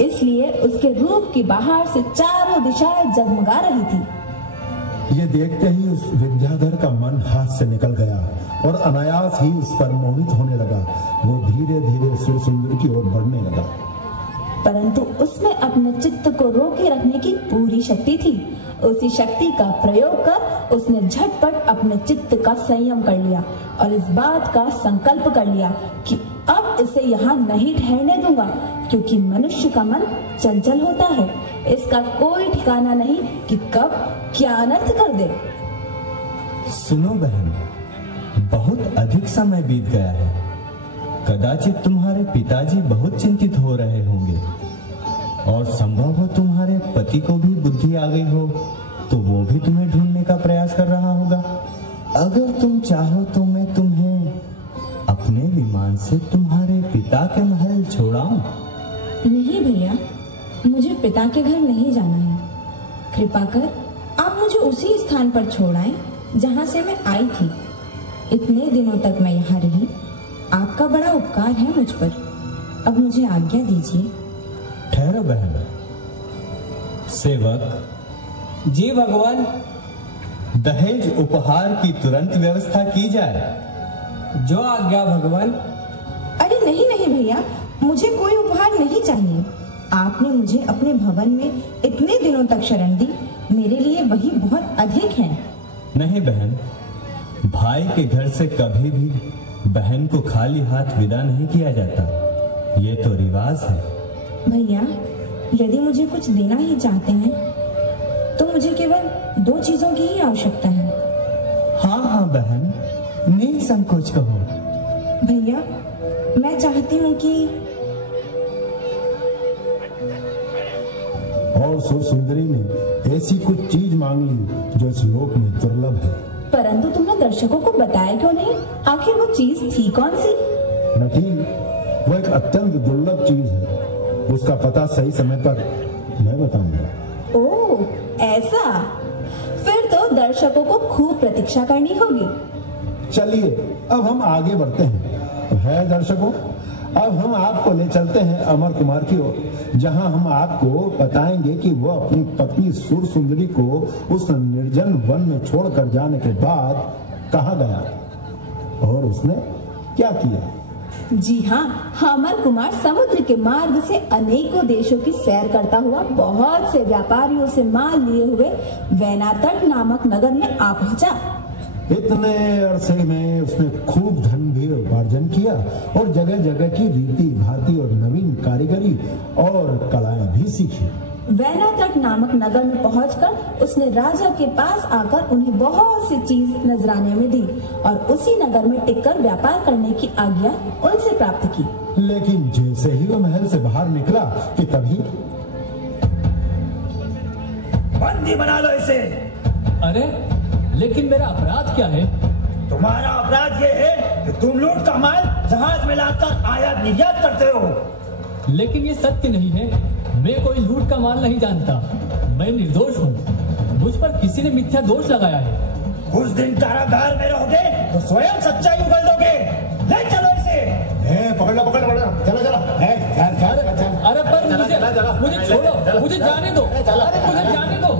इसलिए उसके रूप की बहार से चारों दिशाएं जगमगा रही थी। ये देखते ही उस विद्याधर का मन हाथ से निकल गया और अनायास ही उस पर मोहित होने लगा। वो धीरे धीरे सुरसुंदरी की ओर बढ़ने लगा, परंतु उसमें अपने चित्त को रोके रखने की पूरी शक्ति थी। उसी शक्ति का प्रयोग कर उसने झटपट अपने चित्त का संयम कर लिया और इस बात का संकल्प कर लिया कि अब इसे यहाँ नहीं ठहरने दूंगा, क्योंकि मनुष्य का मन चंचल होता है। इसका कोई ठिकाना नहीं कि कब क्या अनर्थ कर दे। सुनो बहन, बहुत अधिक समय बीत गया है। कदाचित तुम्हारे पिताजी बहुत चिंतित हो रहे होंगे और संभव हो तुम्हारे पति को भी बुद्धि आ गई हो, तो वो भी तुम्हें ढूंढने का प्रयास कर रहा होगा। अगर तुम चाहो तो मैं तुम्हें अपने विमान से तुम्हारे पिता के महल छोड़ाऊं? नहीं भैया, मुझे पिता के घर नहीं जाना है। कृपा कर आप मुझे उसी स्थान पर छोड़ाएं जहां से मैं आई थी। इतने दिनों तक मैं यहाँ रही, आपका बड़ा उपकार है मुझ पर। अब मुझे आज्ञा दीजिए। ठहरो बहन। सेवक जी भगवान। दहेज उपहार की तुरंत व्यवस्था की जाए। जो आज्ञा भगवान। अरे नहीं नहीं भैया, मुझे कोई उपहार नहीं चाहिए। आपने मुझे अपने भवन में इतने दिनों तक शरण दी, मेरे लिए वही बहुत अधिक है। नहीं बहन, भाई के घर से कभी भी बहन को खाली हाथ विदा नहीं किया जाता, ये तो रिवाज है। भैया, यदि मुझे कुछ देना ही चाहते हैं तो मुझे केवल 2 चीजों की ही आवश्यकता है। हाँ हाँ बहन, निसंकोच कहो। भैया, मैं चाहती हूँ कि और सुरसुंदरी ने ऐसी कुछ चीज मांग ली जो इस लोक में दुर्लभ है। परंतु तुमने दर्शकों को बताया क्यों नहीं? आखिर वो चीज थी कौन सी? नहीं, वो एक अत्यंत दुर्लभ चीज है। उसका पता सही समय पर मैं बताऊंगा। ओह ऐसा, फिर तो दर्शकों को खूब प्रतीक्षा करनी होगी। चलिए अब हम आगे बढ़ते हैं। तो है दर्शकों, अब हम आपको ले चलते हैं अमर कुमार की ओर, जहां हम आपको बताएंगे कि वो अपनी पत्नी सुरसुंदरी को उस निर्जन वन में छोड़कर जाने के बाद कहां गया और उसने क्या किया। जी हाँ, अमर कुमार समुद्र के मार्ग से अनेकों देशों की सैर करता हुआ बहुत से व्यापारियों से माल लिए हुए वैनातट नामक नगर में आ पहुंचा। इतने अरसे में उसने खूब धन भी उपार्जन किया और जगह जगह की रीति भांति और नवीन कारीगरी और कलाएं भी सीखी। वैनातट नामक नगर में पहुंचकर उसने राजा के पास आकर उन्हें बहुत सी चीज नजराने में दी और उसी नगर में टिककर व्यापार करने की आज्ञा उनसे प्राप्त की। लेकिन जैसे ही वो महल से बाहर निकला कि तभी बंदी बना लो इसे। अरे लेकिन मेरा अपराध क्या है? तुम्हारा अपराध ये है कि तुम लूट का माल जहाज में लाकर आयात निर्यात करते हो। लेकिन ये सत्य नहीं है। मैं कोई लूट का माल नहीं जानता, मैं निर्दोष हूँ। मुझ पर किसी ने मिथ्या दोष लगाया है। कुछ दिन कारागार में रहोगे तो स्वयं सच्चाई उगल दोगे। ले चलो इसे। पकड़ लो चलो अरे पर मुझे छोड़ो, मुझे जाने दो, अरे मुझे जाने दो।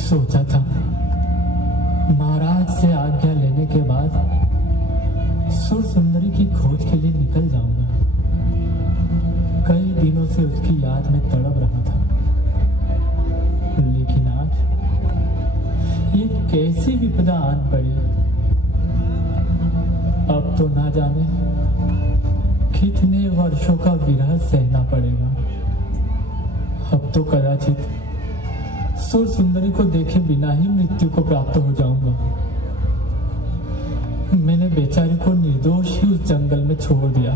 सोचा था महाराज से आज्ञा लेने के बाद सुर सुंदरी की खोज के लिए निकल जाऊंगा। कई दिनों से उसकी याद में तड़प रहा था, लेकिन आज ये कैसी विपदा आन पड़ी। अब तो ना जाने कितने वर्षों का विरह सहना पड़ेगा। अब तो कदाचित सुर सुंदरी को देखे बिना ही मृत्यु को प्राप्त हो जाऊंगा। मैंने बेचारी को निर्दोष ही उस जंगल में छोड़ दिया।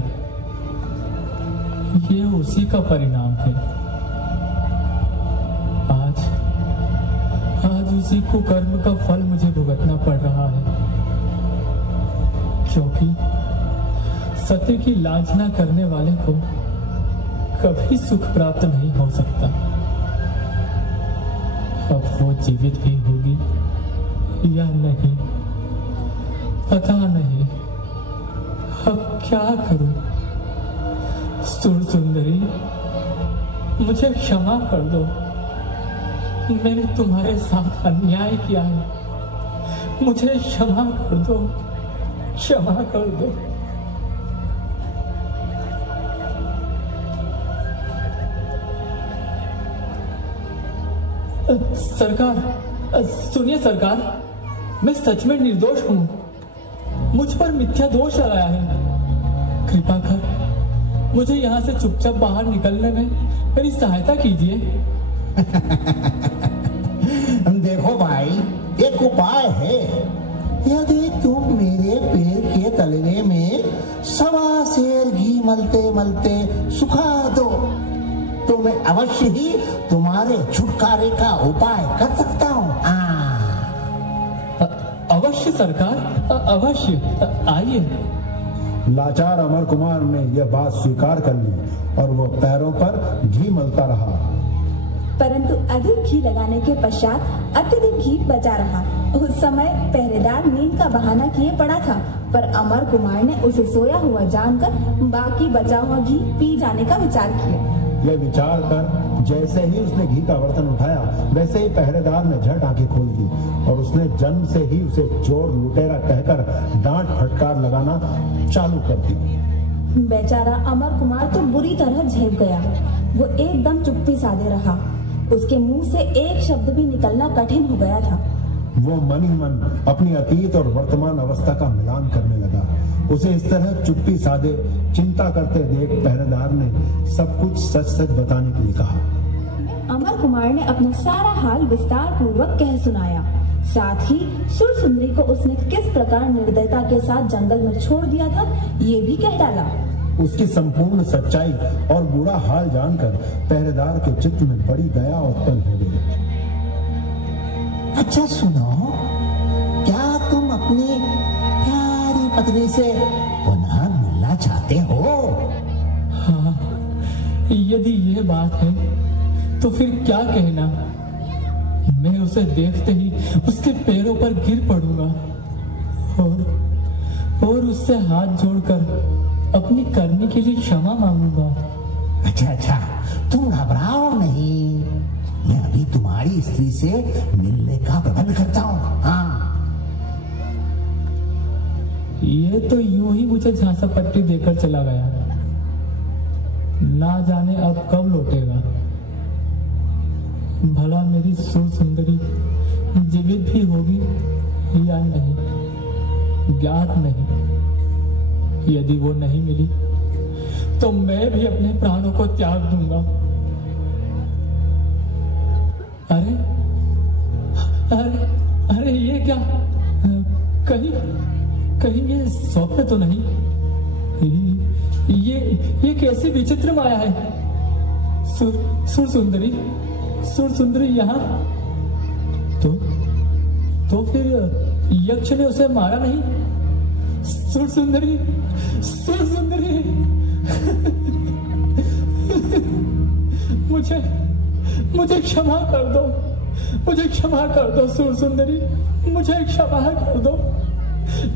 ये उसी का परिणाम है। आज उसी कुकर्म का फल मुझे भुगतना पड़ रहा है, क्योंकि सत्य की लांछना करने वाले को कभी सुख प्राप्त नहीं हो सकता। अब वो जीवित भी होगी या नहीं पता नहीं। अब क्या करूं? सुर सुंदरी, मुझे क्षमा कर दो। मैंने तुम्हारे साथ अन्याय किया है। मुझे क्षमा कर दो, क्षमा कर दो। सरकार, सुनिए सरकार, मैं सच में निर्दोष हूँ। मुझ पर मिथ्या दोष लगाया है। कृपा कर मुझे यहाँ से चुपचाप बाहर निकलने में मेरी सहायता कीजिए। देखो भाई, एक उपाय है। यदि तुम मेरे पैर के तलवे में 1.25 सेर घी मलते मलते सुखा दो तो मैं अवश्य ही तुम्हारे छुटकारे का उपाय कर सकता हूँ। अवश्य सरकार, अवश्य। आइए। लाचार अमर कुमार ने यह बात स्वीकार कर ली और वो पैरों पर घी मलता रहा। परंतु अधिक घी लगाने के पश्चात अत्यधिक घी बचा रहा। उस समय पहरेदार नींद का बहाना किए पड़ा था, पर अमर कुमार ने उसे सोया हुआ जानकर बाकी बचा हुआ घी पी जाने का विचार किया। यह विचार कर जैसे ही उसने घी का बर्तन उठाया, वैसे ही पहरेदार ने झट आंखें खोल दी और उसने जन्म से ही उसे चोर लुटेरा कहकर डांट फटकार लगाना चालू कर दी। बेचारा अमर कुमार तो बुरी तरह झेप गया। वो एकदम चुप्पी साधे रहा। उसके मुंह से एक शब्द भी निकलना कठिन हो गया था। वो मन ही मन अपनी अतीत और वर्तमान अवस्था का मिलान करने लगा। उसे इस तरह चुप्पी साधे चिंता करते देख पहरेदार ने सब कुछ सच सच बताने के लिए कहा। अमर कुमार ने अपना सारा हाल विस्तार पूर्वक कह सुनाया। साथ ही सुर सुंदरी को उसने किस प्रकार निर्दयता के साथ जंगल में छोड़ दिया था, ये भी कह डाला। उसकी संपूर्ण सच्चाई और बुरा हाल जानकर पहरेदार के चित्त में बड़ी दया उत्पन्न हो गई। अच्छा सुनो, क्या तुम अपनी प्यारी पत्नी से पुनः मिलना चाहते हो? हाँ, यदि ये बात है तो फिर क्या कहना। मैं उसे देखते ही उसके पैरों पर गिर पड़ूंगा और उससे हाथ जोड़कर अपनी करने के लिए क्षमा मांगूंगा। अच्छा, तुम घबराओ नहीं, मैं अभी तुम्हारी स्त्री से मिलने का प्रबंध करता हूँ। हाँ। ये तो यूं ही मुझे झांसा पट्टी देकर चला गया, ना जाने अब कब लौटेगा। भला मेरी सुर सुंदरी जीवित भी होगी या नहीं, ज्ञात नहीं। यदि वो नहीं मिली तो मैं भी अपने प्राणों को त्याग दूंगा। अरे ये क्या? कहीं ये स्वप्न तो नहीं? ये कैसी विचित्र माया है। सुर सुंदरी यहाँ। तो फिर यक्ष ने उसे मारा नहीं? सुर सुंदरी मुझे क्षमा कर दो, सुर सुंदरी, मुझे क्षमा कर दो।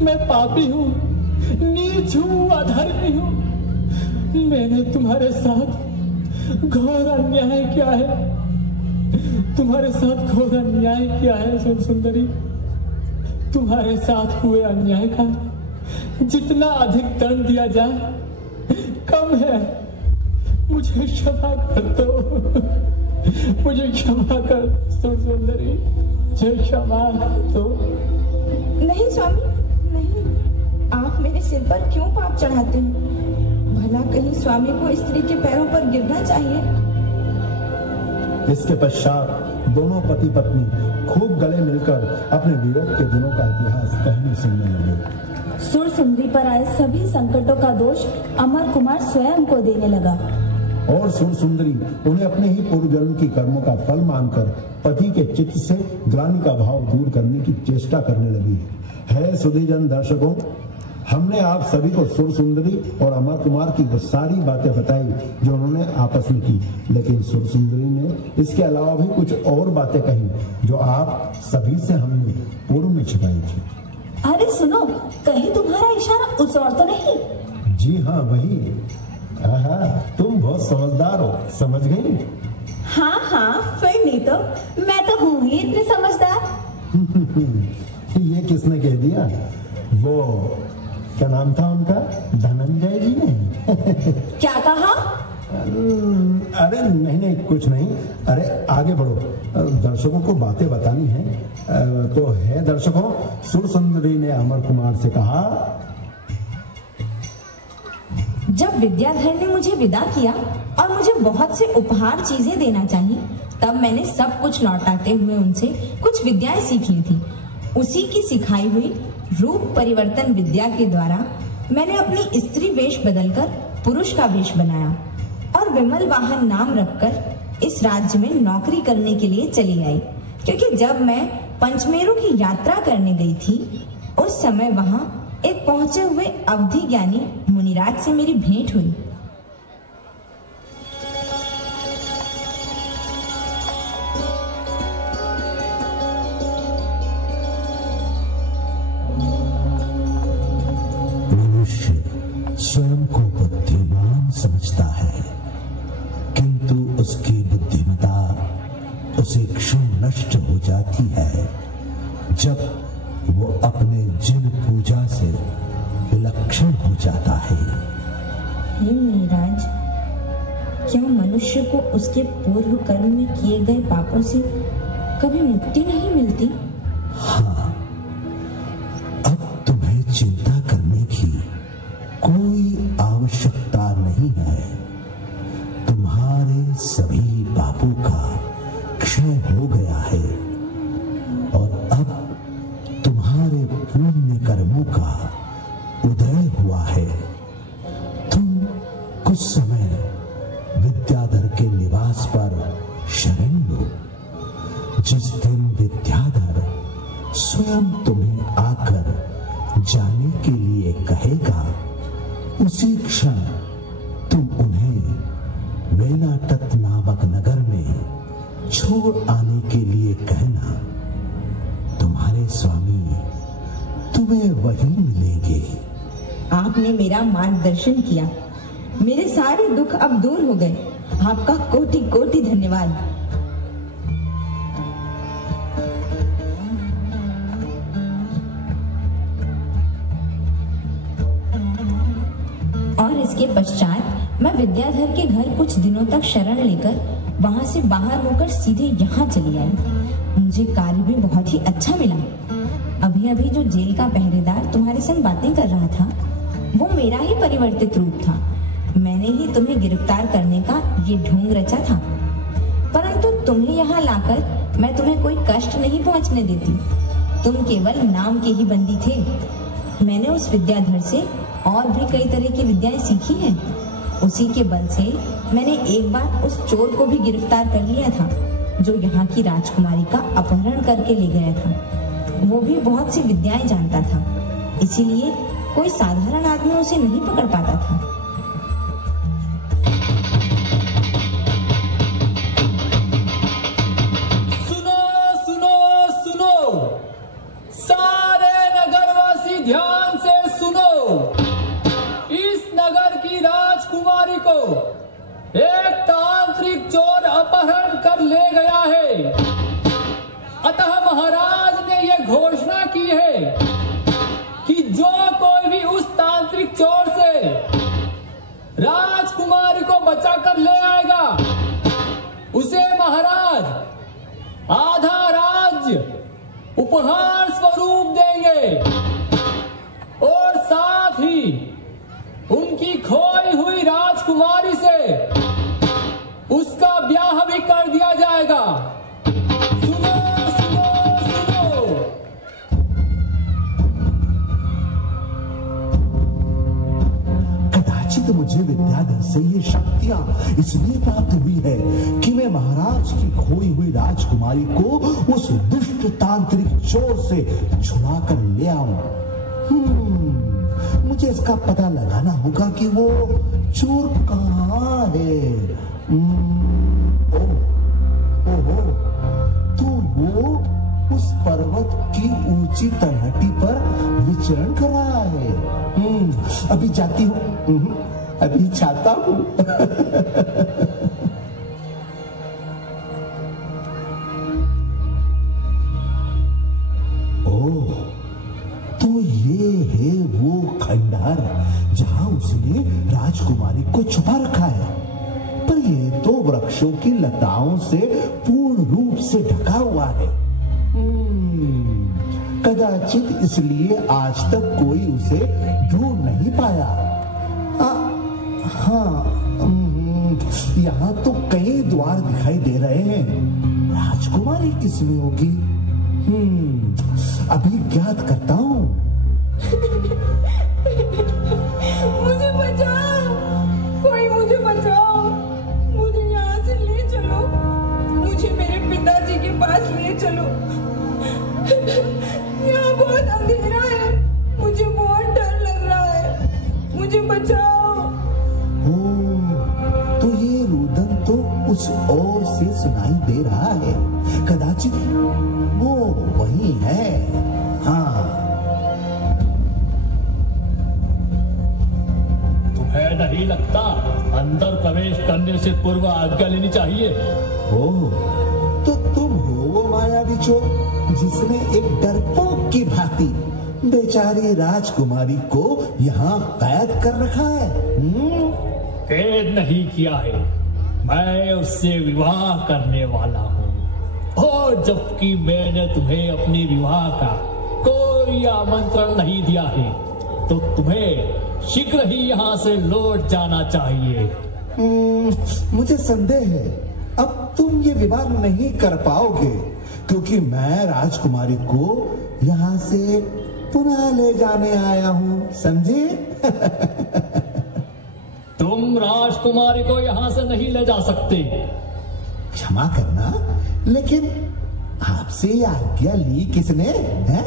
मैं पापी हूँ, नीच हूँ, अधर्मी हूँ। मैंने तुम्हारे साथ घोर अन्याय किया है, सुर सुंदरी। तुम्हारे साथ हुए अन्याय का जितना अधिक दंड दिया जाए कम है। मुझे क्षमा कर दो, सुर सुंदरी, मुझे क्षमा कर दो। नहीं स्वामी, नहीं, आप मेरे सिर पर क्यों पाप चढ़ाते हैं? भला कहीं स्वामी को स्त्री के पैरों पर गिरना चाहिए। इसके पश्चात दोनों पति पत्नी खूब गले मिलकर अपने वियोग के दिनों का इतिहास कहने सुनने लगे। सुर सुंदरी पर आए सभी संकटों का दोष अमर कुमार स्वयं को देने लगा और सुर सुंदरी उन्हें अपने ही पूर्व जन्म की कर्मों का फल मानकर पति के चित्त से ग्लानि का भाव दूर करने की चेष्टा करने लगी है। सुधीजन दर्शकों, हमने आप सभी को सुर सुंदरी और अमर कुमार की वो सारी बातें बताई जो उन्होंने आपस में की, लेकिन सुर सुंदरी ने इसके अलावा भी कुछ और बातें कही जो आप सभी से हमने पूर्व में छिपाई थी। अरे सुनो, कहीं तुम्हारा इशारा उस और तो नहीं? जी हाँ, वही। तुम बहुत समझदार हो, समझ गई? हाँ, फिर नहीं तो मैं तो हूँ ही इतनी समझदार। ये किसने कह दिया? वो क्या नाम था उनका, धनंजय जी ने? क्या कहा? अरे नहीं, कुछ नहीं। अरे आगे बढ़ो, दर्शकों को बातें बतानी है। तो है दर्शकों, सुर सुंदरी ने अमर कुमार से कहा, जब विद्याधर ने मुझे विदा किया और मुझे बहुत से उपहार चीजें देना चाहिए, तब मैंने सब कुछ लौटाते हुए उनसे कुछ विद्याएं सीख ली थी। उसी की सिखाई हुई रूप परिवर्तन विद्या के द्वारा मैंने अपनी स्त्री वेश बदलकर पुरुष का वेश बनाया और विमल वाहन नाम रखकर इस राज्य में नौकरी करने के लिए चली आई, क्योंकि जब मैं पंचमेरु की यात्रा करने गई थी उस समय वहां एक पहुंचे हुए अवधि ज्ञानी मुनिराज से मेरी भेंट हुई। स्वयं को बुद्धिमान समझता है, किंतु उसकी बुद्धिमता उसी क्षण नष्ट हो जाती है जब वो अपने जिन पूजा से विलक्षण हो जाता है। हे मुनिराज, क्या मनुष्य को उसके पूर्व कर्म में किए गए पापों से कभी मुक्ति नहीं मिलती? हाँ, अब तुम्हें चिंता करने की कोई आवश्यकता नहीं है। तुम्हारे सभी पापों का क्षय हो गया है और अब तुम्हारे पुण्य कर्मों का उदय हुआ है। तुम कुछ समय विद्याधर के निवास पर शरण लो। जिस दिन विद्याधर स्वयं तुम्हें आकर जाने के लिए कहेगा, उसी क्षण तुम उन्हें वेलाटत नामक नगर में छोड़ आने के लिए कहना। तुम्हारे स्वामी तुम्हें वहीं मिलेंगे। आपने मेरा मार्गदर्शन किया, मेरे सारे दुख अब दूर हो गए। आपका कोटि कोटि धन्यवाद। और इसके पश्चात मैं विद्याधर के घर कुछ दिनों तक शरण लेकर वहां से बाहर होकर सीधे यहाँ चली आई। मुझे कार्य भी बहुत ही अच्छा मिला। अभी अभी जो जेल का पहरेदार तुम्हारे संग बातें कर रहा था, वो मेरा ही परिवर्तित रूप था। मैंने ही तुम्हें गिरफ्तार करने का ये ढोंग रचा था, परंतु तुम्हें यहाँ लाकर मैं तुम्हें कोई कष्ट नहीं पहुँचने देती। तुम केवल नाम के ही बंदी थे। मैंने उस विद्याधर से और भी कई तरह की विद्याएं सीखी हैं। उसी के बल से मैंने एक बार उस चोर को भी गिरफ्तार कर लिया था जो यहाँ की राजकुमारी का अपहरण करके ले गया था। वो भी बहुत सी विद्याएं जानता था, इसीलिए कोई साधारण आदमी उसे नहीं पकड़ पाता था। सुनो सुनो सुनो, सारे नगरवासी ध्यान से सुनो। इस नगर की राजकुमारी को एक तांत्रिक चोर अपहरण कर ले गया है। अतः महाराज ने यह घोषणा की है कि जो कोई भी उस तांत्रिक चोर से राजकुमारी को बचाकर ले आएगा, उसे महाराज आधा राज्य उपहार स्वरूप देंगे और साथ ही उनकी खोई हुई राजकुमारी से उसका ब्याह भी कर दिया जाएगा। सुनो सुनो सुनो। कदाचित मुझे विद्याधर से ये शक्तियां इसलिए प्राप्त हुई है कि मैं महाराज की खोई हुई राजकुमारी को उस दुष्ट तांत्रिक चोर से छुड़ा कर ले आऊं। मुझे इसका पता लगाना होगा कि वो चोर कहाँ है। ओहो, तो वो उस पर्वत की ऊंची तलहटी पर विचरण कर रहा है। अभी जाती हूँ, अभी जाता हूँ। तो ये है वो खंडहर जहां उसने राजकुमारी को छुपा रखा है, पर ये तो वृक्षों की लताओं से पूर्ण रूप से ढका हुआ है। कदाचित इसलिए आज तक कोई उसे ढूंढ नहीं पाया। हाँ, यहाँ तो कई द्वार दिखाई दे रहे हैं। राजकुमारी किसमें होगी? अभी ज्ञात करता हूँ। मुझे बचाओ, कोई मुझे बचाओ, मुझे यहाँ से ले चलो, मुझे मेरे पिताजी के पास ले चलो। यहाँ बहुत अंधेरा है, मुझे बहुत डर लग रहा है, मुझे बचाओ। तो ये रुदन तो उस ओर से सुनाई दे रहा है, कदाचित वो वही है। हाँ, तुम्हें नहीं लगता अंदर प्रवेश करने से पूर्व आज्ञा लेनी चाहिए? तो तुम हो वो मायावी चोर जिसने एक डरपोक की भांति बेचारी राजकुमारी को यहाँ कैद कर रखा है। कैद नहीं किया है, मैं उससे विवाह करने वाला हूँ, और जबकि मैंने तुम्हें अपने विवाह का कोई आमंत्रण नहीं दिया है, तो तुम्हें शीघ्र ही यहाँ से लौट जाना चाहिए। मुझे संदेह है अब तुम ये विवाह नहीं कर पाओगे, क्योंकि मैं राजकुमारी को यहाँ से पुनः ले जाने आया हूँ, समझे? तुम राजकुमारी को यहाँ से नहीं ले जा सकते। क्षमा करना, लेकिन आपसे आज्ञा ली किसने है?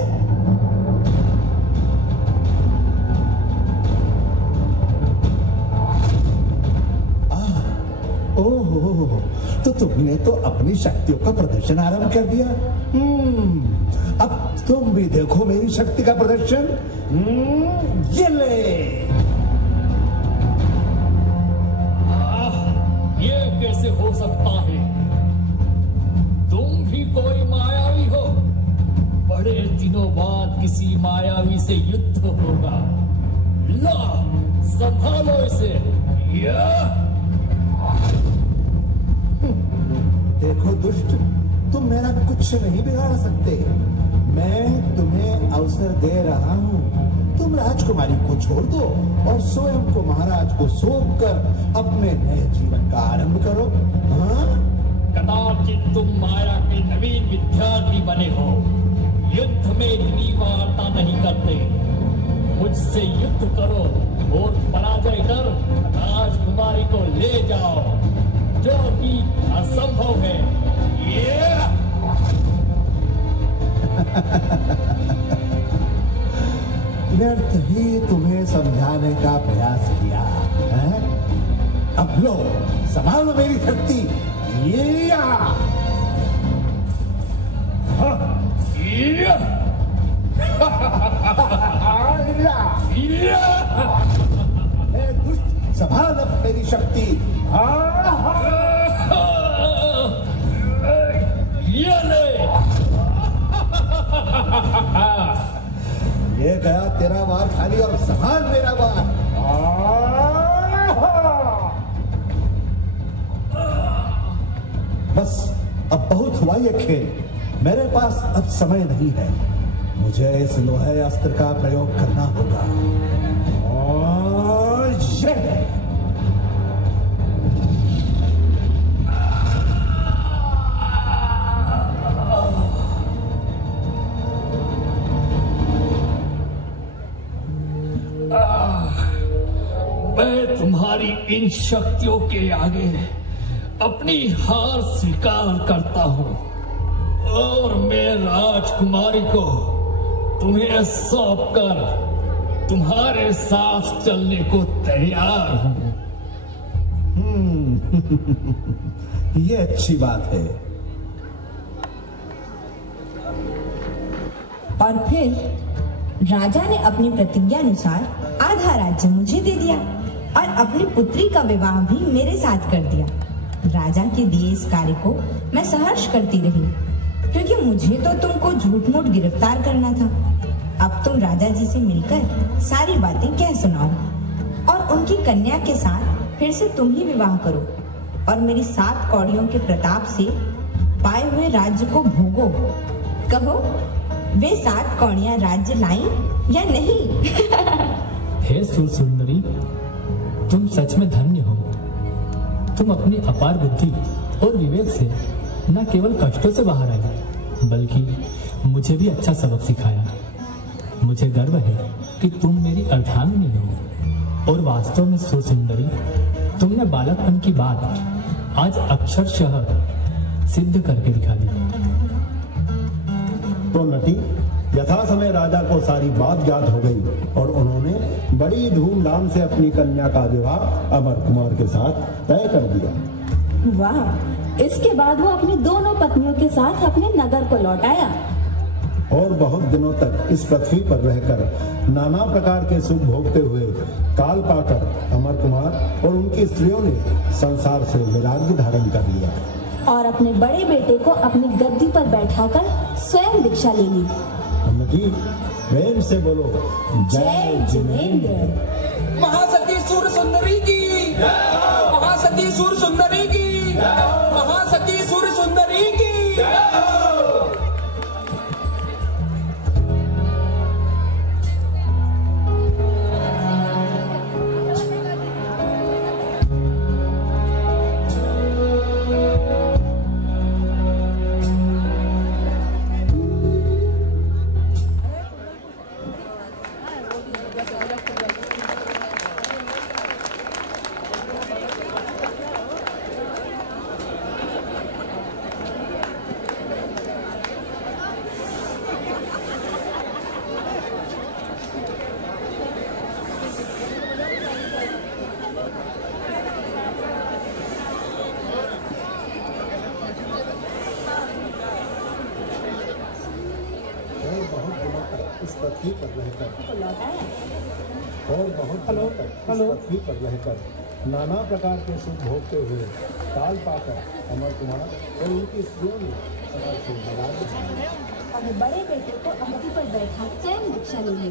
ओह, तो तुमने तो अपनी शक्तियों का प्रदर्शन आरंभ कर दिया। अब तुम भी देखो मेरी शक्ति का प्रदर्शन। ये ले। ये कैसे हो सकता है? तुम भी कोई मायावी हो? बड़े दिनों बाद किसी मायावी से युद्ध होगा। ला, संभालो इसे। देखो दुष्ट, तुम मेरा कुछ नहीं बिगाड़ सकते। मैं तुम्हें अवसर दे रहा हूँ, तुम राजकुमारी को छोड़ दो और स्वयं को महाराज को सौंप कर अपने नए जीवन का आरंभ करो। हाँ? कदाचित तुम माया के नवीन विद्यार्थी बने हो, युद्ध में इतनी वार्ता नहीं करते। मुझसे युद्ध करो और पराजय कर राजकुमारी को ले जाओ, जो कि असंभव है। व्यर्थ ही तुम्हें समझाने का प्रयास किया है। अब लो, संभालो मेरी शक्ति। दुष्ट, संभाल अब मेरी शक्ति। ये गया तेरा वार खाली, और संभाल मेरा वार। बस अब बहुत हुआ ये खेल, मेरे पास अब समय नहीं है। मुझे इस लोहे अस्त्र का प्रयोग करना होगा। और ये मैं तुम्हारी इन शक्तियों के आगे अपनी हार स्वीकार करता हूँ, और मैं राजकुमारी को तुम्हें सौंपकर तुम्हारे साथ चलने को तैयार हूँ। ये अच्छी बात है। और फिर राजा ने अपनी प्रतिज्ञा अनुसार आधा राज्य मुझे दे दिया और अपनी पुत्री का विवाह भी मेरे साथ कर दिया। राजा के दिए इस कार्य को मैं सहर्ष करती रही, क्योंकि मुझे तो तुमको झूठ मूठ गिरफ्तार करना था। अब तुम राजा जी से मिलकर सारी बातें कह सुनाओ, और उनकी कन्या के साथ फिर से तुम ही विवाह करो, और मेरी 7 कौड़ियों के प्रताप से पाए हुए राज्य को भोगो। कहो, वे 7 कौड़ियां राज्य लाई या नहीं? हे सुरसुंदरी, तुम सच में धन्य हो। तुम अपनी अपार बुद्धि और विवेक से न केवल कष्टों से बाहर आई, बल्कि मुझे भी अच्छा सबक सिखाया। मुझे गर्व है कि तुम मेरी अर्धांगिनी हो, और वास्तव में सुरसुंदरी, तुमने बालकपन की बात आज अक्षरशः सिद्ध करके दिखा दी। तो नटी, यथा समय राजा को सारी बात ज्ञात हो गई, और उन्होंने बड़ी धूमधाम से अपनी कन्या का विवाह अमर कुमार के साथ तय कर दिया। वाह! इसके बाद वो अपनी दोनों पत्नियों के साथ अपने नगर को लौट आया, और बहुत दिनों तक इस पृथ्वी पर रहकर नाना प्रकार के सुख भोगते हुए काल पाकर अमर कुमार और उनकी स्त्रियों ने संसार से वैराग्य धारण कर लिया, और अपने बड़े बेटे को अपनी गद्दी पर बैठाकर स्वयं दीक्षा ले ली। प्रेम से बोलो, जय जिनेंद्र। महासती सुरसुंदरी की, महासती सुरसुंदरी की, महासती सुरसुंदरी की। पृथ्वी पर रहकर और बहुत दिनों तक इस पृथ्वी पर रहकर नाना प्रकार के सुख भोगते हुए काल पाकर अमर कुमार और उनकी स्त्रियों ने और बड़े बेटे को अमृति पर बैठा स्वयं दीक्षा ले ली।